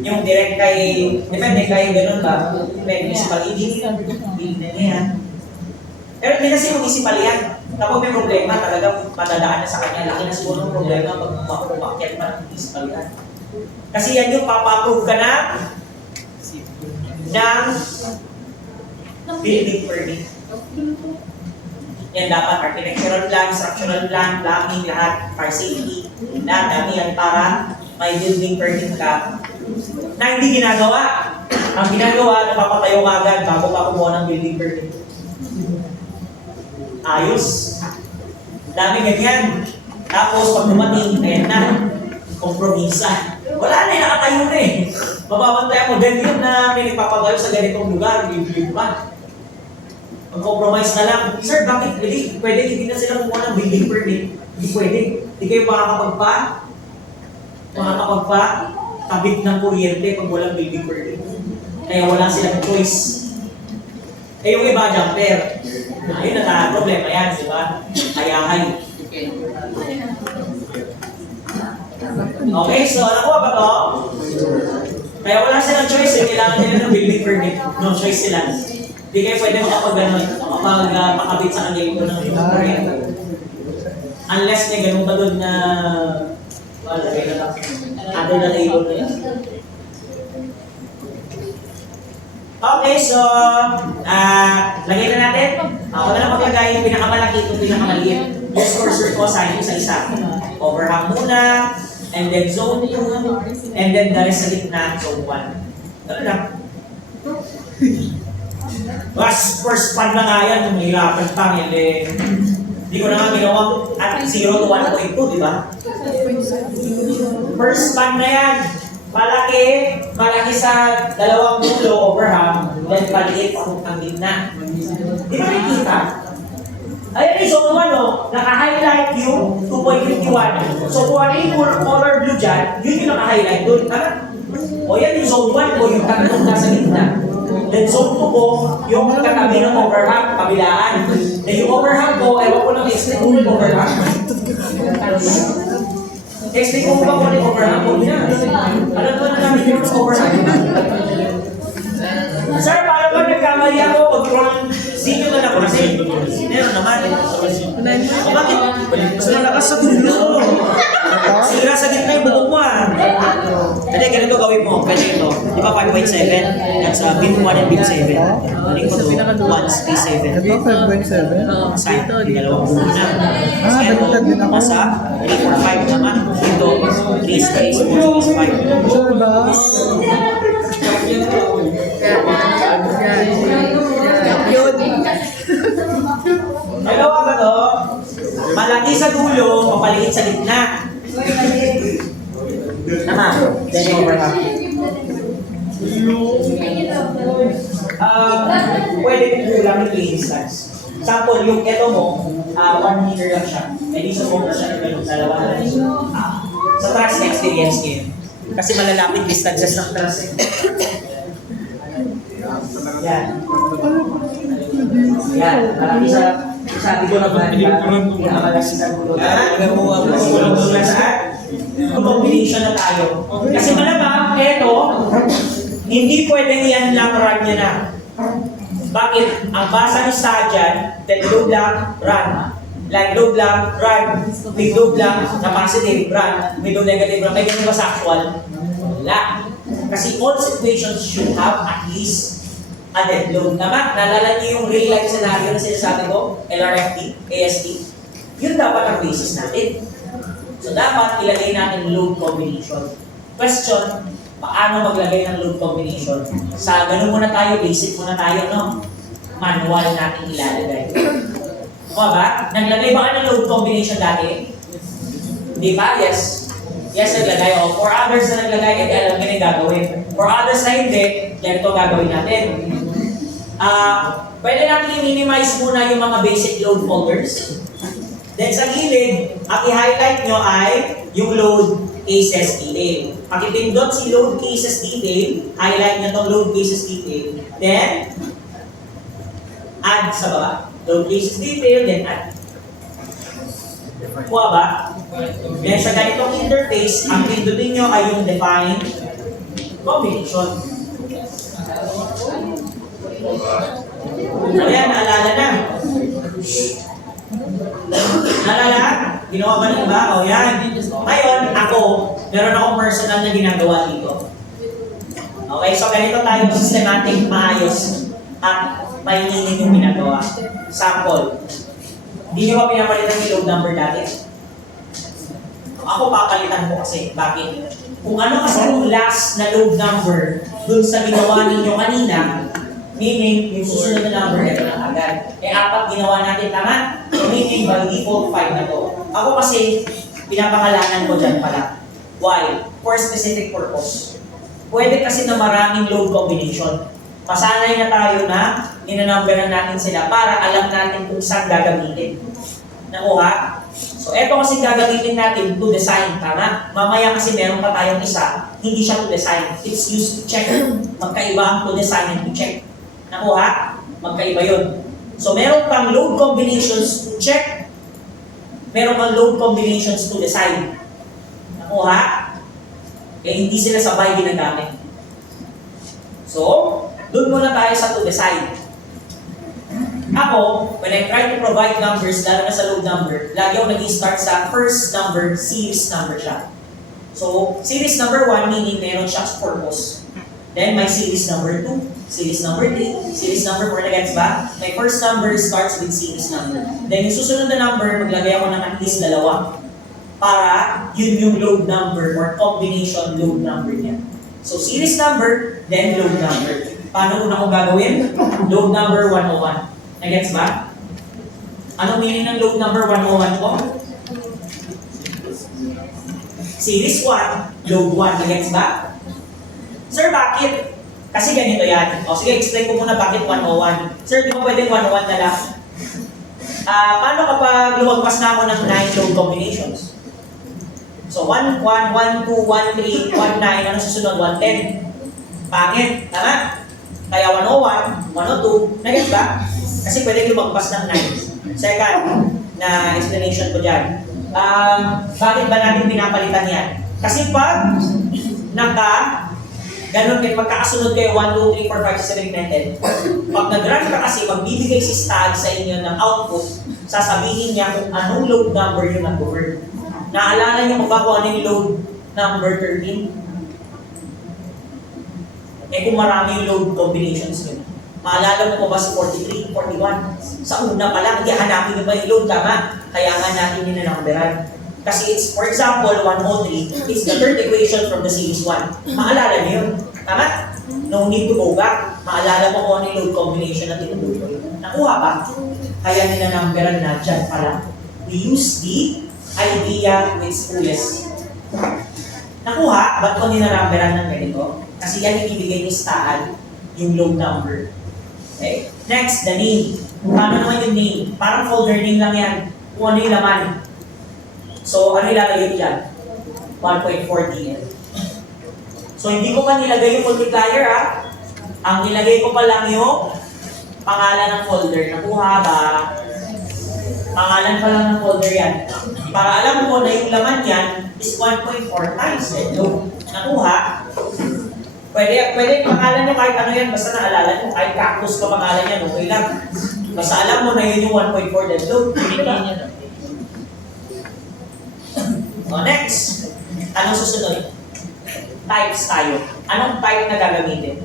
Yung direct kay, depende kay ganun ba, may municipal engineer, hindi na yan. Pero hindi na si municipal yan. Kapag may problema, talagang madadaan na sa kanya. Laki na siguro ng problema pag makupakyat pa ng municipal yan. Kasi yan yung papa-approve ka na ng building permit. Yan dapat architectural plan, structural plan, plumbing, lahat, fire safety. Lahat dami yan para may building permit ka na hindi ginagawa. Ang ginagawa, napapatayo ka agad bago pa kumuha ng building permit. Ayos. Dami ganyan. Tapos pag dumating, ayan na, kompromisa. Wala na, nakatayo na eh. Mababantayan mo din yun na may nagpapagayo sa ganitong lugar, bibig pa. Mag-compromise na lang. Sir, bakit pwede hindi na sila kumuha ng building permit? Hindi pwede. Hindi kayo makakapagpa-kabit ng kuryente pag walang building permit. Kaya wala silang choice. Eh yung iba, jumper. Ayun na problema yan, di ba? Hayahay. Okay, so nakuha ba to? Kaya wala silang choice eh. Kailangan nila ng building permit. No choice sila. Hindi kayo pwede makapag-pakabit sa kanila ito ng kuryente. Unless may ganun ba doon na other na table na yan. Okay, so lagay na natin. Ako na lang maglagay yung pinakamalaki at pinakamaliit. Use cursor ko sa inyo sa isa. Overhang muna, and then zone 2, and then the rest sa gitna, zone 1. Ano lang? First span na nga yan, yung mahirapan pa yan eh. Hindi ko na nga ginawa at 0 to 1.2, di ba? First span na yan. Malaki sa dalawang dulo overhang, then maliit ang gitna. Di ba nakikita? Ayan yung zone 1, no? Naka-highlight yung 2.51. So kung ano yung color blue dyan, yun yung naka-highlight doon. Tama? O yan yung zone 1 ko, yung tatlong nasa gitna. Then zone 2 ko, yung katabi ng overhang, kabilaan. Then yung overhang ko, ewan ko lang explain ko yung overhang. Explain ko ba kung ano yung overhang ko? Alam ko na namin yung overhang. Sir, paano ba nagkamali ako? Pag-wrong sino na ako kasi? Meron naman. Bakit? Mas malakas sa dulo. Sira sa gitna yung buhok mo ah. Hindi, ganito gawin mo. Pwede ito. Di ba 5.7? Yan sa bin 1 and bin 7. Balik mo ito. 1 space 7. Ito, 5.7? Sign. Yung dalawang buho na. baliktad din ako. Nasa 3.45 naman. Ito, 3 space 4 space 5. Sure ba? Dalawa ba to? Malaki sa dulo, mapaliit sa gitna. Tama. Then overhang. Pwede kong kulang yung play distance. Sample, yung eto mo, 1 meter lang siya. Eh, di sumong na siya yung dalawa na rin. Sa trust na experience niya yun. Kasi malalapit distances ng trust eh. Yan. Yan. Malaki sa sabi ko na ba, malaki sa dulo. Combination na tayo. Kasi malamang, eto, hindi pwedeng yan lang run niya na. Bakit? Ang basa ni Sadjan, then load lang, run. Line load lang, run. With load lang, na positive, run. With load negative, run. May ganun ba sa actual? Wala. Kasi all situations should have at least a dead load. Tama? Naalala niyo yung real life scenario na sinasabi ko? LRFT, AST? Yun dapat ang basis natin. So dapat ilagay natin load combination. Question, paano maglagay ng load combination? Sa ganun muna tayo, basic muna tayo, no? Manual natin ilalagay. Mga ba? Naglagay ba ka ng load combination dati? Hindi ba? Yes. Yes, naglagay. O, for others na naglagay, hindi alam nyo na yung gagawin. For others na hindi, ganito gagawin natin. Pwede natin i-minimize muna yung mga basic load folders. Then sa gilid, ang i-highlight nyo ay yung load cases detail. Pakipindot si load cases detail, highlight nyo itong load cases detail. Then, add sa baba. Load cases detail, then add. Kuha ba? Then sa ganitong interface, ang pindutin nyo ay yung define combination. Ayan, naalala na. Naalala? Ginawa ba ng iba? O yan. Ngayon, ako, meron akong personal na ginagawa dito. Okay, so ganito tayo systematic, maayos, at painginin yung ginagawa. Sample. Hindi nyo ba pinapalitan yung load number dati? Ako papalitan ko kasi. Bakit? Kung ano kasi yung last na load number dun sa ginawa ninyo kanina, meaning yung susunod na number, ito na agad. Eh, 4 ginawa natin, tama? Meaning by default 5 na to. Ako kasi, pinapakalanan ko dyan pala. Why? For specific purpose. Pwede kasi na maraming load combination. Masanay na tayo na ninanumberan natin sila para alam natin kung saan gagamitin. Nakuha? So, eto kasi gagamitin natin to design, tama? Mamaya kasi meron pa tayong isa, hindi siya to design. It's used to check. Magkaiba ang to design and to check. Nakuha? Magkaiba yun. So, meron kang load combinations to check, meron kang load combinations to design. Nakuha? Eh, hindi sila sabay ginagamit. So, doon muna tayo sa to decide. Ako, when I try to provide numbers, lalo na sa load number, lagi ako nag-start sa first number, series number siya. So, series number 1, meaning meron siya purpose. Then, may series number 2, series number 3, series number 4, na-gets ba? My first number starts with series number. Then, yung susunod na number, maglagay ako ng at least 2. Para, yun yung load number or combination load number niya. So, series number, then load number. Paano una kong gagawin? Load number 101. Nagets ba? Anong meaning ng load number 101 ko? Series 1, load 1. Nagets ba? Sir, bakit? Kasi ganito yan. O sige, explain ko muna bakit 101. Sir, di ba pwedeng 101 na lang? Paano kapag lumagpas na ako ng 9 load combinations? So, 1, 1, 2, 1, 3, 1, 9, ano susunod? 110. Pangit, tama? Kaya 101, 102, nagets ba? Kasi pwede lumagpas ng 9. Second na explanation ko dyan. Bakit ba natin pinapalitan yan? Kasi pag ganun kayo, magkakasunod kayo 1, 2, 3, 4, 5, 6, 7, 8, 10. Pag nag-run ka kasi, magbibigay si STAD sa inyo ng output, sasabihin niya kung anong load number yung nag-convert. Naalala niyo ba kung ano yung load number 13? Eh kung marami yung load combinations yun. Maalala mo ba si 43, 41? Sa una pa lang, hindi hanapin niyo ba yung load, tama? Kaya nga natin ninanumberan. Kasi it's, for example, 103, it's the third equation from the series 1. Maalala niyo yun, tama? No need to go back. Maalala mo kung ano yung load combination na tinutuloy. Nakuha ba? Kaya ninanumberan na dyan pala. We use the idea with fullest. Nakuha? Ba't ko ninanumberan ng ganito? Kasi yan ibibigay ni STAD, yung load number. Okay? Next, the name. Paano naman yung name? Parang folder name lang yan. Kung ano yung laman. So, ano ilalagay dyan? 1.4 DL. So, hindi ko pa nilagay yung multiplier, ha? Ang nilagay ko pa lang yung pangalan ng folder. Nakuha ba? Pangalan pa lang ng folder yan. Para alam ko na yung laman yan is 1.4 times dead load. Nakuha? Pwede pangalan nyo kahit ano yan, basta naalala nyo, kahit cactus pa pangalan yan, okay lang. Basta alam mo na yun yung 1.4 dead load. Next, anong susunod? Types tayo. Anong type na gagamitin?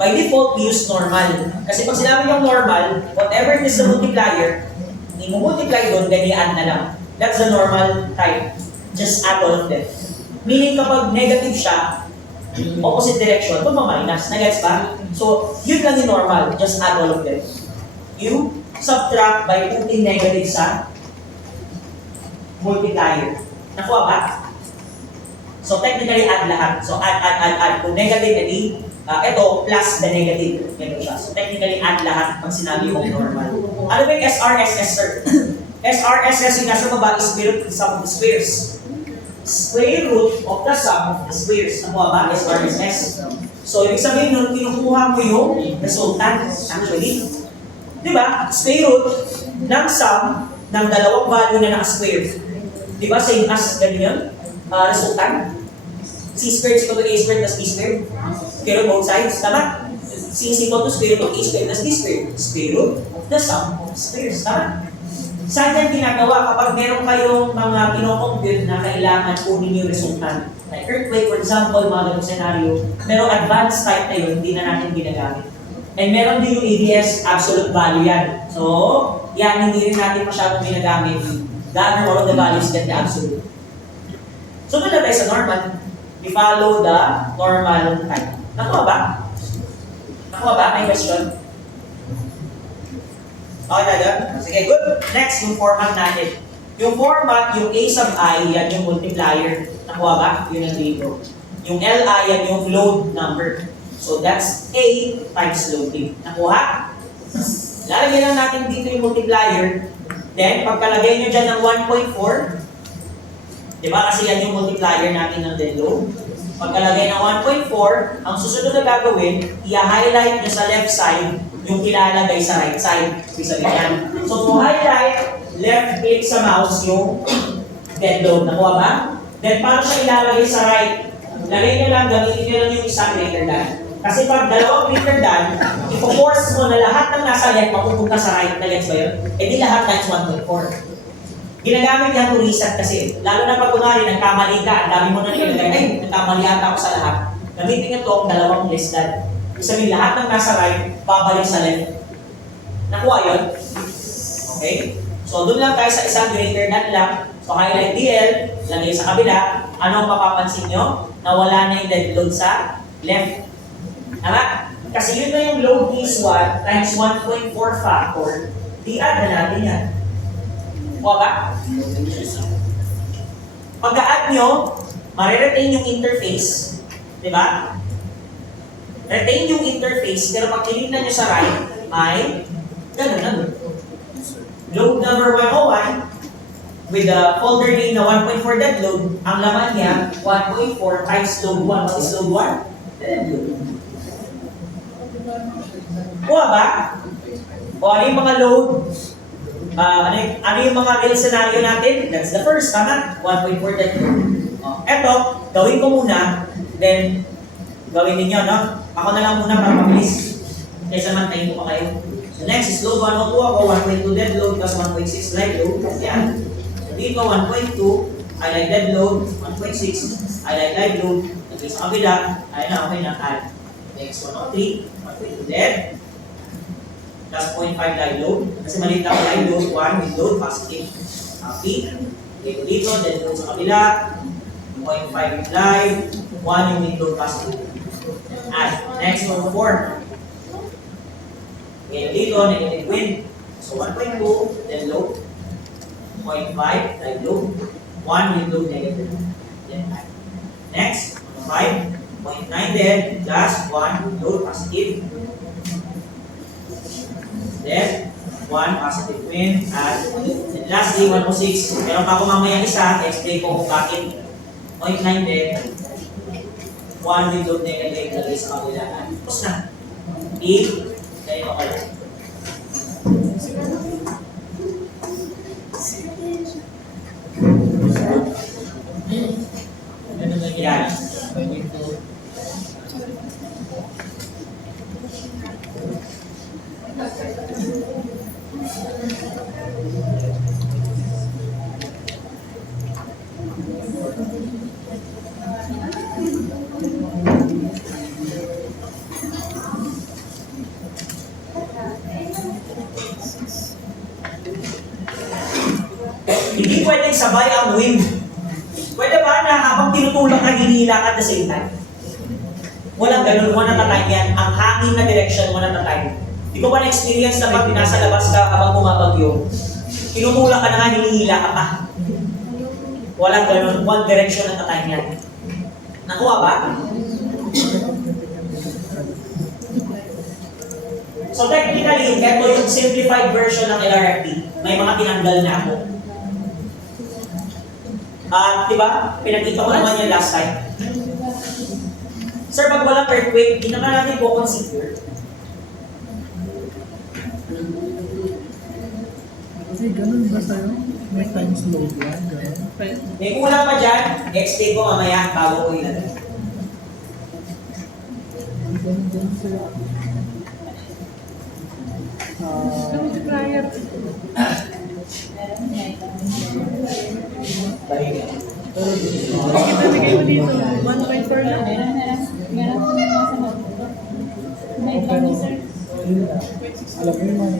By default, we use normal. Kasi pag sinabi yung normal, whatever is the multiplier, i-multiply doon, then i-add na lang. That's the normal type. Just add all of them. Meaning kapag negative siya, opposite direction, minus. Na-gets ba? So, yun lang yung normal. Just add all of them. You subtract by putting negative sa multiplier. Nakuha ba? So, technically, add lahat. So, add. Kung negative, edi, ito, plus the negative. Ganun siya. So, technically, add lahat pag sinabi mong normal. Ano ba yung SRSS, sir? SRSS yung nasa baba is square root of the sum of the squares. Square root of the sum of the squares. Nakuha ba? SRSS. So, ibig sabihin nun, kinukuha mo yung resultant, actually. Di ba? Square root ng sum ng dalawang value na naka-square. Di ba? Same as ganyan. Resultant. C squared is equal to A squared plus B squared. Square root both sides. Tama? C is equal to square root of A squared plus B squared. Square root of the sum of squares. Tama? Saan yan ginagawa kapag meron kayong mga pinocompute na kailangan kunin yung resultant? Like earthquake, for example, mga ganong scenario, pero advanced type na yun, hindi na natin ginagamit. And meron din yung ADS, absolute value yan. So, yan, hindi rin natin masyadong ginagamit. Gather all of the values, get the absolute. So, doon na tayo sa normal. We follow the normal type. Nakuha ba? Nakuha ba? May question? Okay tayo? Sige, good. Next, yung format natin. Yung format, yung A sub I, yan yung multiplier. Nakuha ba? Yun ang dito. Yung LI, yan yung load number. So that's A times loading. Nakuha? Lalagyan lang natin dito yung multiplier. Then, pagkalagay nyo dyan ng 1.4, di ba? Kasi yan yung multiplier natin ng dead load. Pagkalagay ng 1.4, ang susunod na gagawin, i-highlight nyo sa left side yung ilalagay sa right side. Ibig sabihin yan. So, to highlight, left click sa mouse yung dead load. Nakuha ba? Then, paano siya ilalagay sa right? Lagay nyo lang, gamitin nyo lang yung isang greater than. Kasi pag dalawang greater than, ipo-force mo na lahat ng nasa left mapupunta sa right. Na-gets ba yun? E di lahat times 1.4. Ginagamit yan to reset kasi. Lalo na pag kunwari, nagkamali ka, ang dami mo na nilagay, ay, nagkamali ata ako sa lahat. Gamitin nyo to ang dalawang less than. Ibig sabihin, lahat ng nasa right, babalik sa left. Nakuha yun? Okay? So, doon lang tayo sa isang greater than lang. So, highlight DL, lagay sa kabila. Ano ang mapapansin nyo? Nawala na yung dead load sa left. Tama? Kasi yun na yung load is 1 times 1.4 factor. Di-add na natin yan. Kuha ba? Pagka-add nyo, mariretain yung interface. Di ba? Retain yung interface, pero pag tinignan nyo sa right, ay gano'n na doon. Load number 101, with the folder name na 1.4 dead load, ang laman niya, 1.4 times load 1. What is load 1? Dead load. Kuha ba? O ano yung mga load? Ano yung mga real scenario natin? That's the first, tama? 1.4 dead load. Eto, gawin ko muna, then gawin ninyo, no? Ako na lang muna para mabilis. Kaysa mantayin ko pa kayo. So next is load 102 ako, 1.2 dead load plus 1.6 light load. Yan. So dito, 1.2, I like dead load, 1.6, I like light load. At sa kabila, ayun na, okay na, add. Next, 103, 1.2 dead. Plus 0.5 light load. Kasi maliit ako light load, 1 with load, positive. Happy. Dito, dead load sa kabila. 0.5 with light, 1 yung with load, positive. Add. Next, 4. Okay, dito, negative wind. So, 1.2, then load. 0.5, light load. 1 with load, negative. Then add. Next, 5. 0.9 then, plus 1 with load, positive. Then, 1 positive wind, add. And lastly, 106. Meron pa ako mamaya isa, explain ko kung bakit. 0.9 then, 1 with load, negative, lagay sa kabila. Tapos na. E, ganyan ako lang. Yan. Hindi pwedeng sabay ang wind. Pwede ba na habang tinutulak ka, hinihila ka at the same time? Walang ganun, one at a time yan. Ang hangin na direction, one at a time. Di ko ba na-experience na pag nasa labas ka habang bumabagyo, tinutulak ka na nga, hinihila ka pa. Walang ganun, one direction at a time yan. Nakuha ba? So technically, ito yung simplified version ng LRFD. May mga tinanggal na ako. Di ba? Pinakita ko naman yan last time. Sir, pag walang earthquake, hindi naman natin po consider. Kasi ganun ba sa'yo? May times load yan, ganun. May kulang pa dyan, explain ko mamaya bago ko ilagay. Ganun sa'yo. Multiplier. Kita bigay mo dito, 1.4 lang. Alam mo yung mga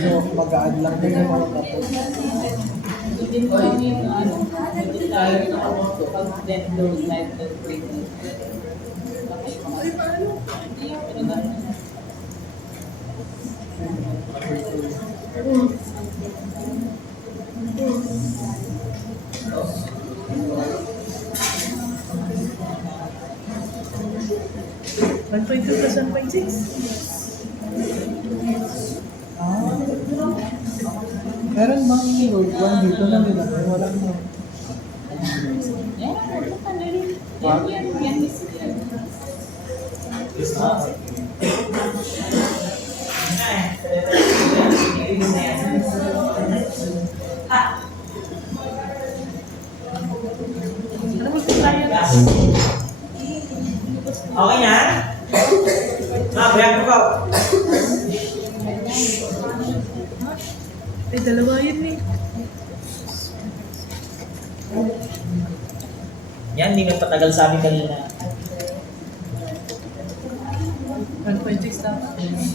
so, mag-a-add lang din yung mga tapos. One point two plus 1.6. Meron bang load 1 dito na nila? Wala na. Ano multiplier? Okay na? Grab ko. Ay, dalawa yun eh. Yan, hindi nagpatagal sa amin kanina. 1.6 tama. Ay, 1.2.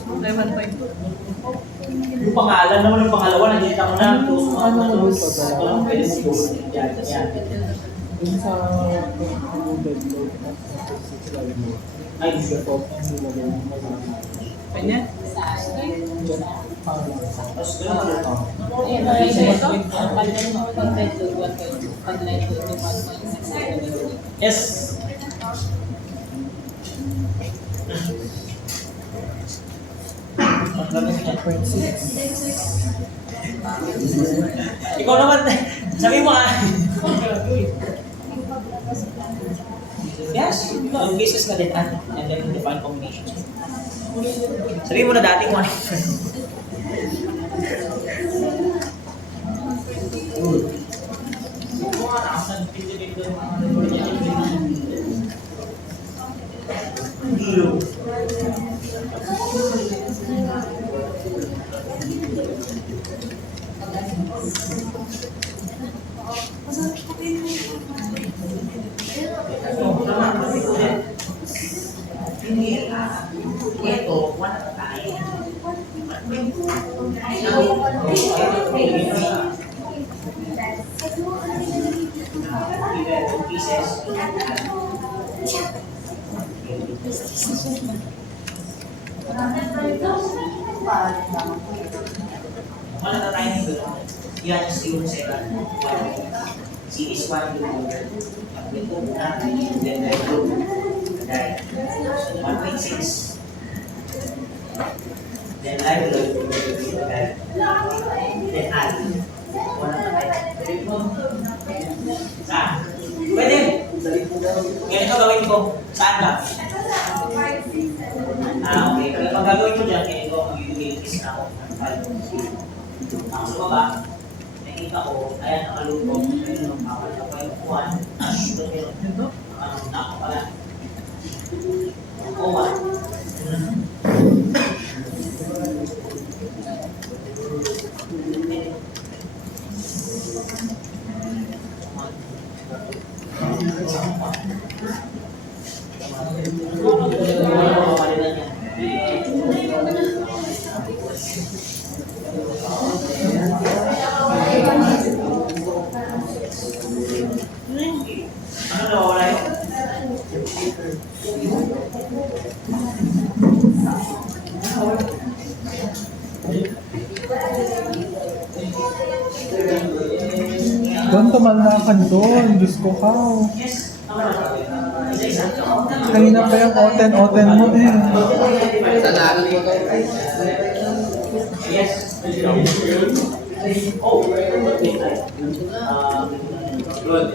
Yung pangalan naman ng pangalawa, nakita ko na. Ano na load pa ba? Walang pwede mo post. Yan, yan. Dun sa loaded load na 6 lang mo. Ay, The top ang nilagay mo. Pwede? tapos gano'n ulit ako. Yes. Ikaw naman, sabi mo yes, yung cases ka din, and then define combinations. Sabi mo na dati kung ano. Hilo. Hindi ito, one at a time. Pieces. One at a time dito. Yan is yung second. Series 1 yung order. Ito muna, then I go. 1.6. Then I will then add. One at a time. Saan? Pwede. Ganito gawin ko. Saan ba? Okay. Pag gagawin ko dyan, ganito ang utilities na ako. Ako sa baba, nakita ko, ayan, nakaluto. Ayun, nakakal na pa yung kuwan. Ito, nako pala. O, 1. Ano nawawala yun? Doon tumalakan doon. Diyos ko ka. Yes. Tama na. Isa-isa. Kanina pa yung oten mo eh. Yes. Oh. Good.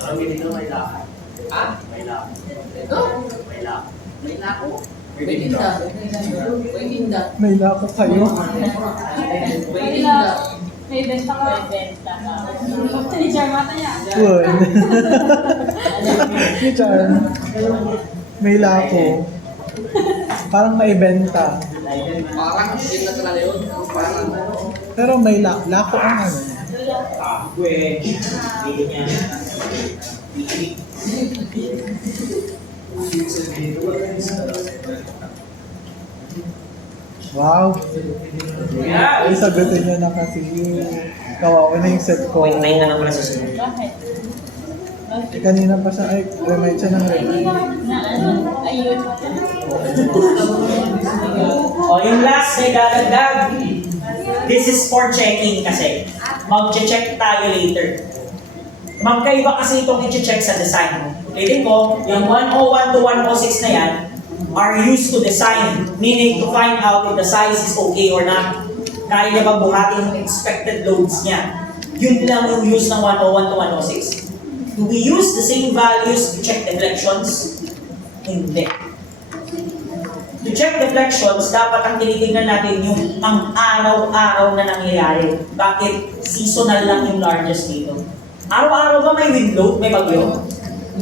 Marami dito may lakad. Ha? May lakad. Ito? May lakad. May lako? May tinda. May tinda. May lako kayo. May tinda. May benta ka. Ni Charmata niya. Good. Teacher, may lako. Parang naibenta. Parang tinda talaga yun. Parang Pero may lako ang ano. Wedge. Hindi niya. Wow. Yeah. Ay, sagutin niyo na kasi kawawa na yung set ko. Wait, 9 na lang pala sa sunod. Bakit? Kanina pa siya, ay, remind siya ng remind. Na ano? Ayun. O, yung last na idadagdag. This is for checking kasi. Mag-check tayo later. Magkaiba kasi itong i-check sa design. Ulitin ko, yung 101 to 106 na yan are used to design, meaning to find out if the size is okay or not. Kaya niya bang buhatin yung expected loads niya. Yun lang yung use ng 101 to 106. Do we use the same values to check deflections? Hindi. To check deflections, dapat ang tinitingnan natin yung ang araw-araw na nangyayari. Bakit seasonal lang yung largest dito? Araw-araw ba may wind load, may bagyo?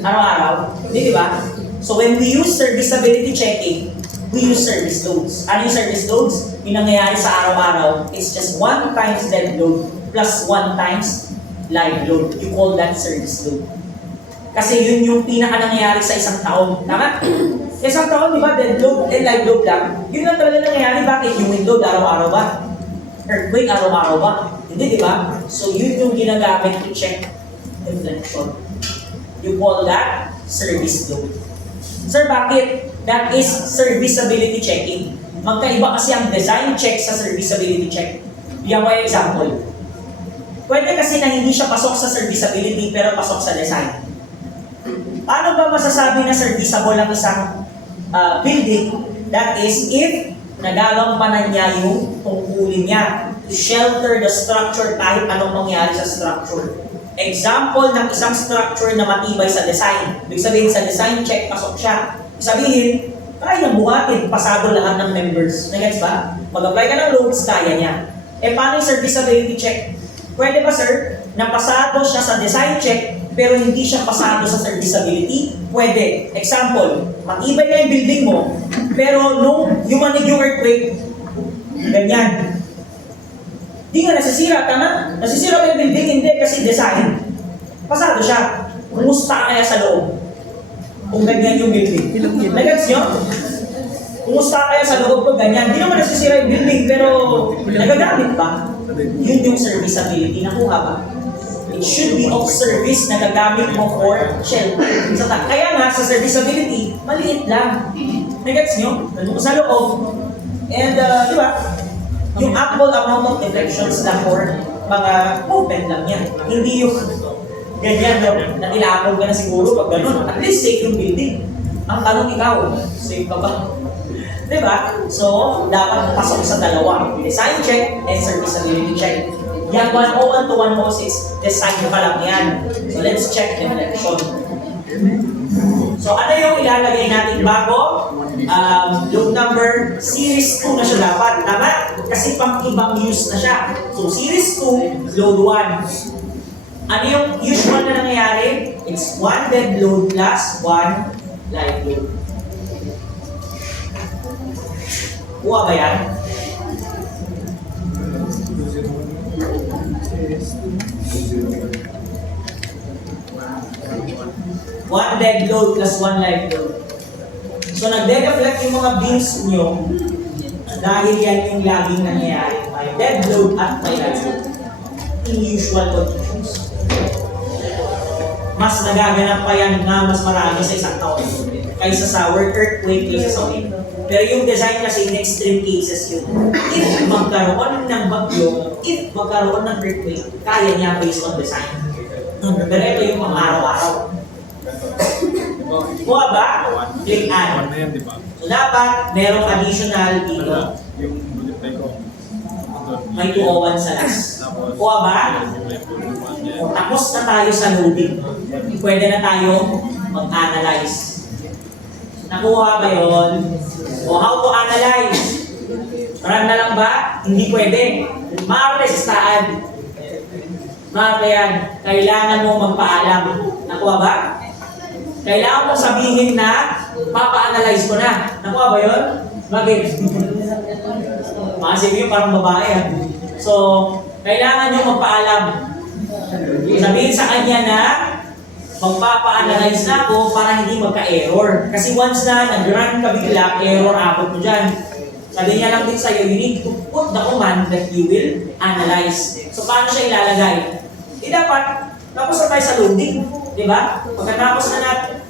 Araw-araw? Hindi, di ba? So when we use serviceability checking, we use service loads. Ano yung service loads? Yung nangyayari sa araw-araw is just 1 times dead load plus 1 times live load. You call that service load. Kasi yun yung pinaka nangyayari sa isang taon. Tama? Isang taon, di ba, dead load and live load lang? Yun lang talaga nangyayari. Bakit? Yung wind load, araw-araw ba? Earthquake, araw-araw ba? Hindi, di ba? So yun yung ginagamit to check deflection. You call that service load. Sir, bakit? That is serviceability checking. Magkaiba kasi ang design check sa serviceability check. Bigyan ko yung example. Pwede kasi na hindi siya pasok sa serviceability pero pasok sa design. Paano ba masasabi na serviceable ang isang building? That is, if nagagampanan niya yung tungkulin niya to shelter the structure kahit anong mangyari sa structure. Example ng isang structure na matibay sa design. Ibig sabihin sa design check, pasok siya. Ibig sabihin, kaya niyang buhatin, pasado lahat ng members. Nagets ba? Mag-apply ka ng loads, kaya niya. Eh, paano yung serviceability check? Pwede ba, sir, na pasado siya sa design check, pero hindi siya pasado sa serviceability? Pwede. Example, matibay na yung building mo, pero nung yumanig yung earthquake, ganyan. Di nga nasisira, tama? Nasisira ba yung building? Hindi, kasi design. Pasado siya. Kumusta kaya sa loob? Kung ganyan yung building. Nagets nyo? Kumusta kaya sa loob kung ganyan? Di naman nasisira yung building, pero nagagamit ba? Yun yung serviceability. Nakuha ba? It should be of service na gagamit mo for shelter. Kaya nga, sa serviceability, maliit lang. Nagets nyo? Nandun ko sa loob. And, di ba? Yung actual amount of deflections lang for mga movement lang yan. Hindi yung ganyan, no? Natilapog ka na siguro pag gano'n. At least safe yung building. Ang tanong ikaw, safe ka ba? Diba? So, dapat pasok sa dalawa. Design check and serviceability check. Yan 101 to 106, design pa lang yan. So, let's check deflection. So, ano yung ilalagay natin bago? Load number, series 2 na siya dapat. Tama? Kasi pang ibang use na siya. So, series 2, load 1. Ano yung usual na nangyayari? It's 1 dead load plus 1 live load. Kuha ba yan? One dead load plus 1 live load. So nagde-deflect yung mga beams nyo dahil yan yung laging nangyayari. May dead load at may light load. Unusual conditions. Mas nagaganap pa yan na mas marami sa isang taon kaysa sa earthquake, kaysa sa wind. Pero yung design kasi in extreme cases yun. If magkaroon ng bagyo, if magkaroon ng earthquake, kaya niya based on design. Pero ito yung pang-araw-araw. Kuha ba? Click add. So dapat merong additional dito. Yung bullet ko. May 201 sa last. Kuha ba? Tapos na tayo sa loading. Pwede na tayo mag-analyze. Nakuha ba yun? O how to analyze? Run na lang ba? Hindi pwede. Ma-resistaan. Mga yan, kailangan mo magpaalam. Nakuha ba? Kailangan mo sabihin na papa-analyze ko na. Nakuha ba yun? Bakit? Mga sabihin parang babae. Ha? So, kailangan nyo magpaalam. Sabihin sa kanya na magpapa-analyze na ako para hindi magka-error. Kasi once na nag-run ka bigla, error abot mo dyan. Sabi niya lang din sa'yo, you need to put the command that you will analyze. So, paano siya ilalagay? Di dapat, tapos na tayo sa loading. Di ba? Pagkatapos na natin,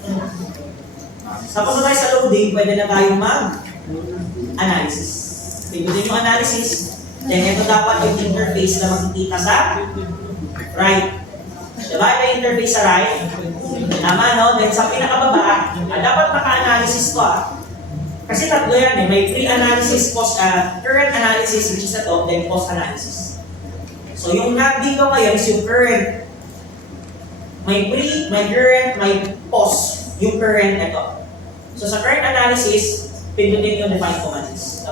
tapos na tayo sa loading, pwede na tayong mag-analysis. Tignan yung analysis. Then, ito dapat yung interface na makikita sa right. Diba? Ito yung interface sa right. Tama, no? Then, sa pinakababa, dapat naka-analysis ko. Kasi tatlo yan eh. May pre-analysis, current analysis, which is ito, then post-analysis. So, yung dito ngayon is yung current. May pre, may current, may post. Yung current, ito. So, sa current analysis, pindutin yung define commands.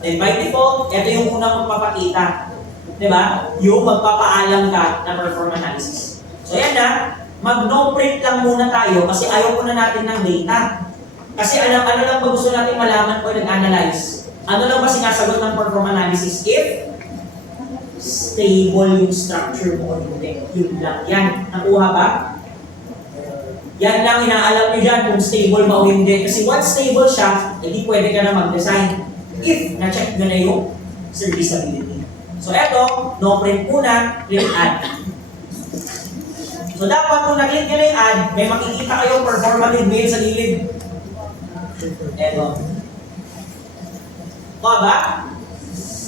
Then, by default, ito yung unang magpapakita. Diba? Yung magpapaalam ka na perform analysis. So, yan na. Mag-no print lang muna tayo kasi ayaw muna natin ng data. Kasi ano lang ba gusto natin malaman kung nag-analyze? Ano lang ba sinasagot ng perform analysis? If stable yung structure mo o hindi. Yun lang. Yan. Nakuha ba? Yan lang inaalam nyo dyan kung stable ba o hindi. Kasi once stable siya, hindi pwede ka na mag-design. If na-check nyo na yung serviceability. So eto, no print muna, click add. So dapat kung na-click nyo na yung add, may makikita kayong performative mail sa gilid. Eto. Kuha ba?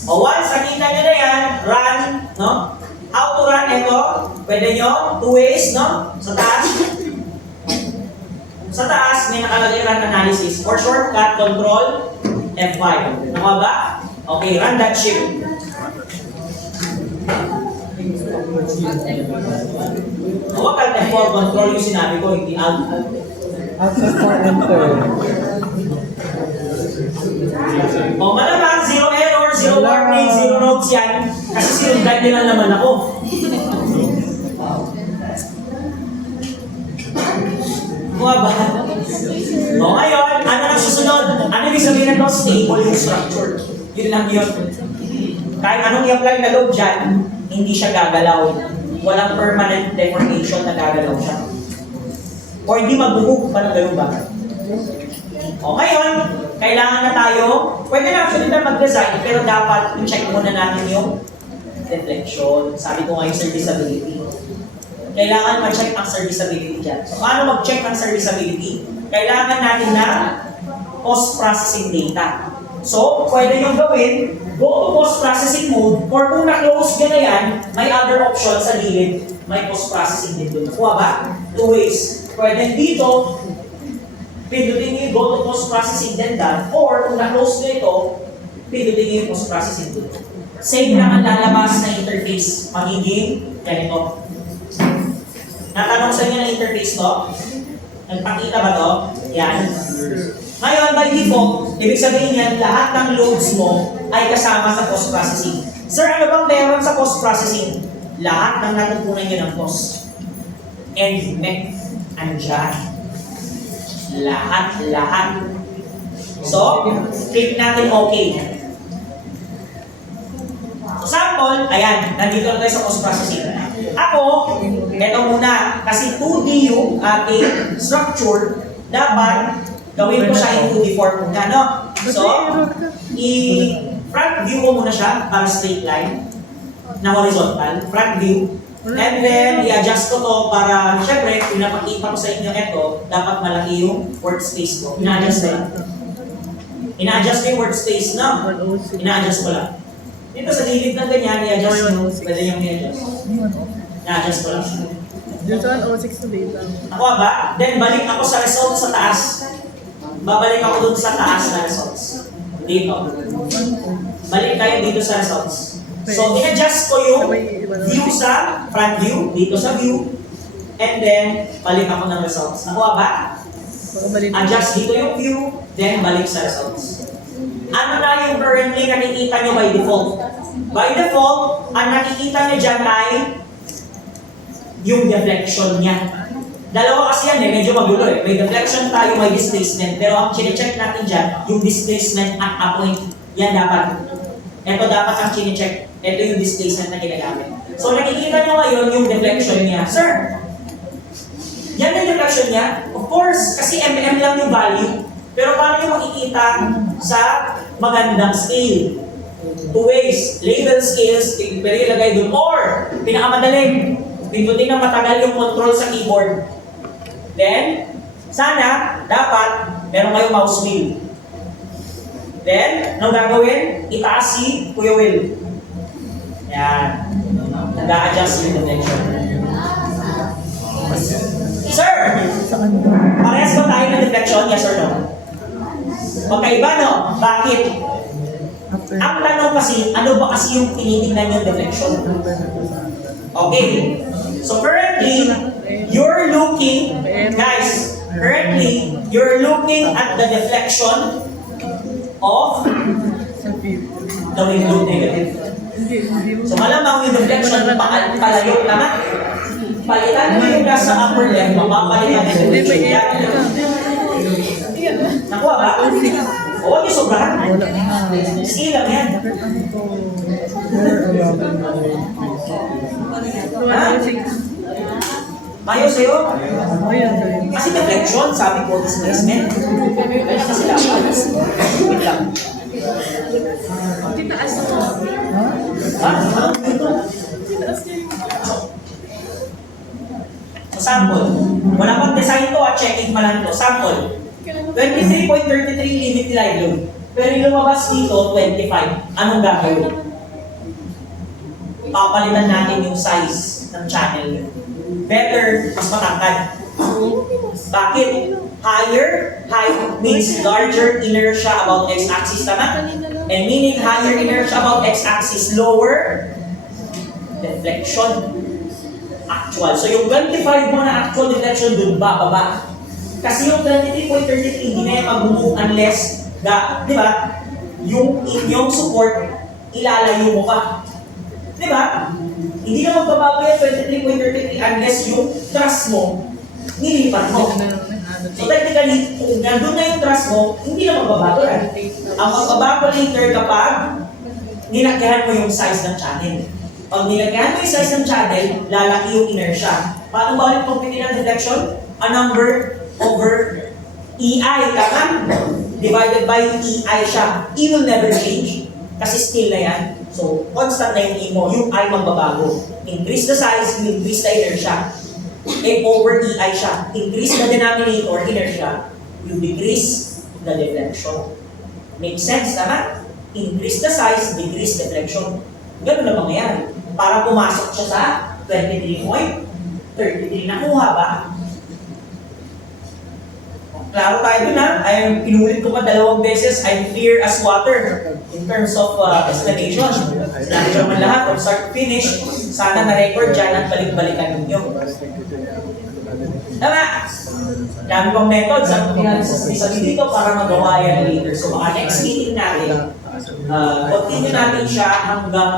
O once nakita nyo na yan, run, no? How to run ito? Pwede nyo, two ways, no? Sa taas. Sa taas, may nakalagay run analysis. Or shortcut, control, F5. Nakuha ba? Okay, run that ship. Huwag kang F4, control yung sinabi ko, hindi alt. After for enter. O malamang, zero error, zero warning, zero notes yan. Kasi sinundan nila naman ako. Kuha ba? O ngayon, ano nang susunod? Ano ibig sabihin na ito? Stable yung structure. Yun lang yun. Kahit anong i-apply na load dyan, hindi siya gagalaw. Walang permanent deformation na gagalaw siya. O hindi magbubog pa ng ganun ba? O ngayon, kailangan na tayo, pwede na actually na mag-design, pero dapat i-check muna natin yung deflection. Sabi ko nga yung serviceability. Kailangan ma-check ang serviceability dyan. So, paano mag-check ang serviceability? Kailangan natin na post-processing data. So, pwede nyo gawin, go to post-processing mode, or kung na-close nyo na yan, may other option sa gilid, may post-processing din doon. Kuha ba? Two ways. Pwede dito, pindutin nyo yung go to post-processing din done, or kung na-close nyo ito, pindutin nyo yung post-processing doon. Same lang ang lalabas na interface. Magiging ganito. Natanong sa inyo na interface to? Nagpakita ba to? Yan. Ngayon, by default, ibig sabihin yan, lahat ng loads mo ay kasama sa post-processing. Sir, ano bang meron sa post-processing? Lahat ng natutunan nyo ng post. And mech, andyan. Lahat. So, click natin OK. So, sample, ayan, nandito na tayo sa post-processing. Ako, ito muna, kasi 2D yung ating structure, dapat Gawin ko siya in 2D form muna, no? So, i-front view ko muna siya para straight line na horizontal. Front view. And then, i-adjust ko to para, syempre, pinapakita ko sa inyo ito, dapat malaki yung workspace ko. Ina-adjust ko lang. Ina-adjust ko yung workspace na. Ina-adjust ko lang. Dito sa gilid ng ganyan, i-adjust nyo. Pwede yung i-adjust. Ina-adjust ko lang. Dito ang 06 na data. Nakuha ba? Then, balik ako sa results sa taas. Babalik ako dun sa taas na results. Dito. Balik tayo dito sa results. So, in-adjust ko yung view sa front view, dito sa view, and then, balik ako ng results. Nakuha ba? Adjust dito yung view, then balik sa results. Ano na yung currently nakikita nyo by default? By default, ang nakikita nyo dyan ay yung deflection niya. Dalawa kasi yan medyo magulo eh. May deflection tayo, may displacement. Pero ang chine-check natin dyan, yung displacement at a point. Yan dapat. Ito dapat ang chine-check. Ito yung displacement na ginagamit. So nakikita nyo ngayon yung deflection niya. Sir, yan yung deflection niya. Of course, kasi mm lang yung value. Pero paano nyo makikita sa magandang scale? Two ways. Label scales, pwede ilagay doon. Or, pinakamadaling, pindutin ng matagal yung control sa keyboard. Then, sana, dapat, meron kayong mouse wheel. Then, anong gagawin? Itaas si Kuya Will. Yan. Nag-a-adjust yung deflection. Sir! Parehas ba tayo ng deflection? Yes or no? Magkaiba, no? Bakit? Ang tanong kasi, ano ba kasi yung tinitingnan yung deflection? Okay. So currently, you're looking, guys, currently, you're looking at the deflection of the window negative. So malamang yung deflection, palayo naman. Palitan mo yung nasa upper left, mapapalitan yung deflection. Nakuha ba? O, huwag yung sobrahan. Scale lang yan. Ha? Mayo sa'yo? Kasi deflection, sabi ko, displacement. Kasi lang. Wait lang. Ha? So, sample. Wala pang design to at checking pa lang to. Sample. 23.33 limit live load. Pero yung lumabas dito, 25. Anong gagawin? Papalitan natin yung size ng channel. Better, mas matangkad. Bakit? Higher, height means larger inertia about x-axis, tama? And meaning higher inertia about x-axis, lower deflection. Actual. So yung 25 mo na actual deflection dun bababa. Kasi yung 23.33 hindi na yung mag-move unless, di ba, yung inyong support, ilalayo mo pa. Di ba? Hindi na magbabago yung 23.33 unless yung thrust mo, nilipat mo. So technically, kung nandun na yung thrust mo, hindi na magbabago yan. Ang magbabago later kapag nilagyan mo yung size ng channel. Pag nilagyan mo yung size ng channel, lalaki yung inertia. Paano ba ulit pagpili ng deflection? A number over EI, tama? Divided by EI siya. E will never change. Kasi scale na yan. So, constant na yung E mo. Yung I magbabago. Increase the size, you increase the inertia. A over EI siya. Increase the denominator, inertia. You decrease the deflection. Make sense, tama? Increase the size, decrease deflection. Ganun na mangyayari. Para pumasok siya sa 23.33. Nakuha ba? Klaro tayo dun ha. Pinulit ko pa 2 beses. I'm clear as water in terms of explanation. Sinabi ko naman lahat from start to finish. Sana na-record dyan at balik-balikan ninyo. Tama! Dami pang methods ang sabi dito para magawa yan later. So baka next meeting natin, continue natin siya hanggang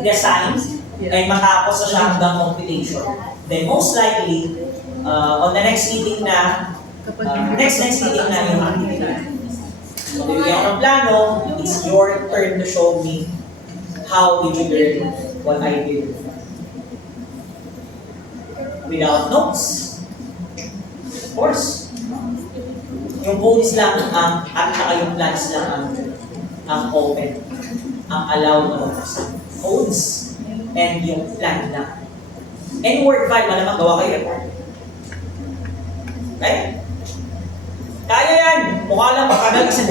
design ay matapos na siya hanggang computation. Then most likely, on the next meeting na, next meeting na yung activity. So, bibigyan ko ng plano, it's your turn to show me how did you learn what I did. Without notes. Of course. Yung codes lang ang, at saka yung plans lang ang open. Ang allowed na mabuksan. Codes and yung plan lang. And word file, malamang gawa kayo report. Okay? Kaya yan! Mukha lang makagal isang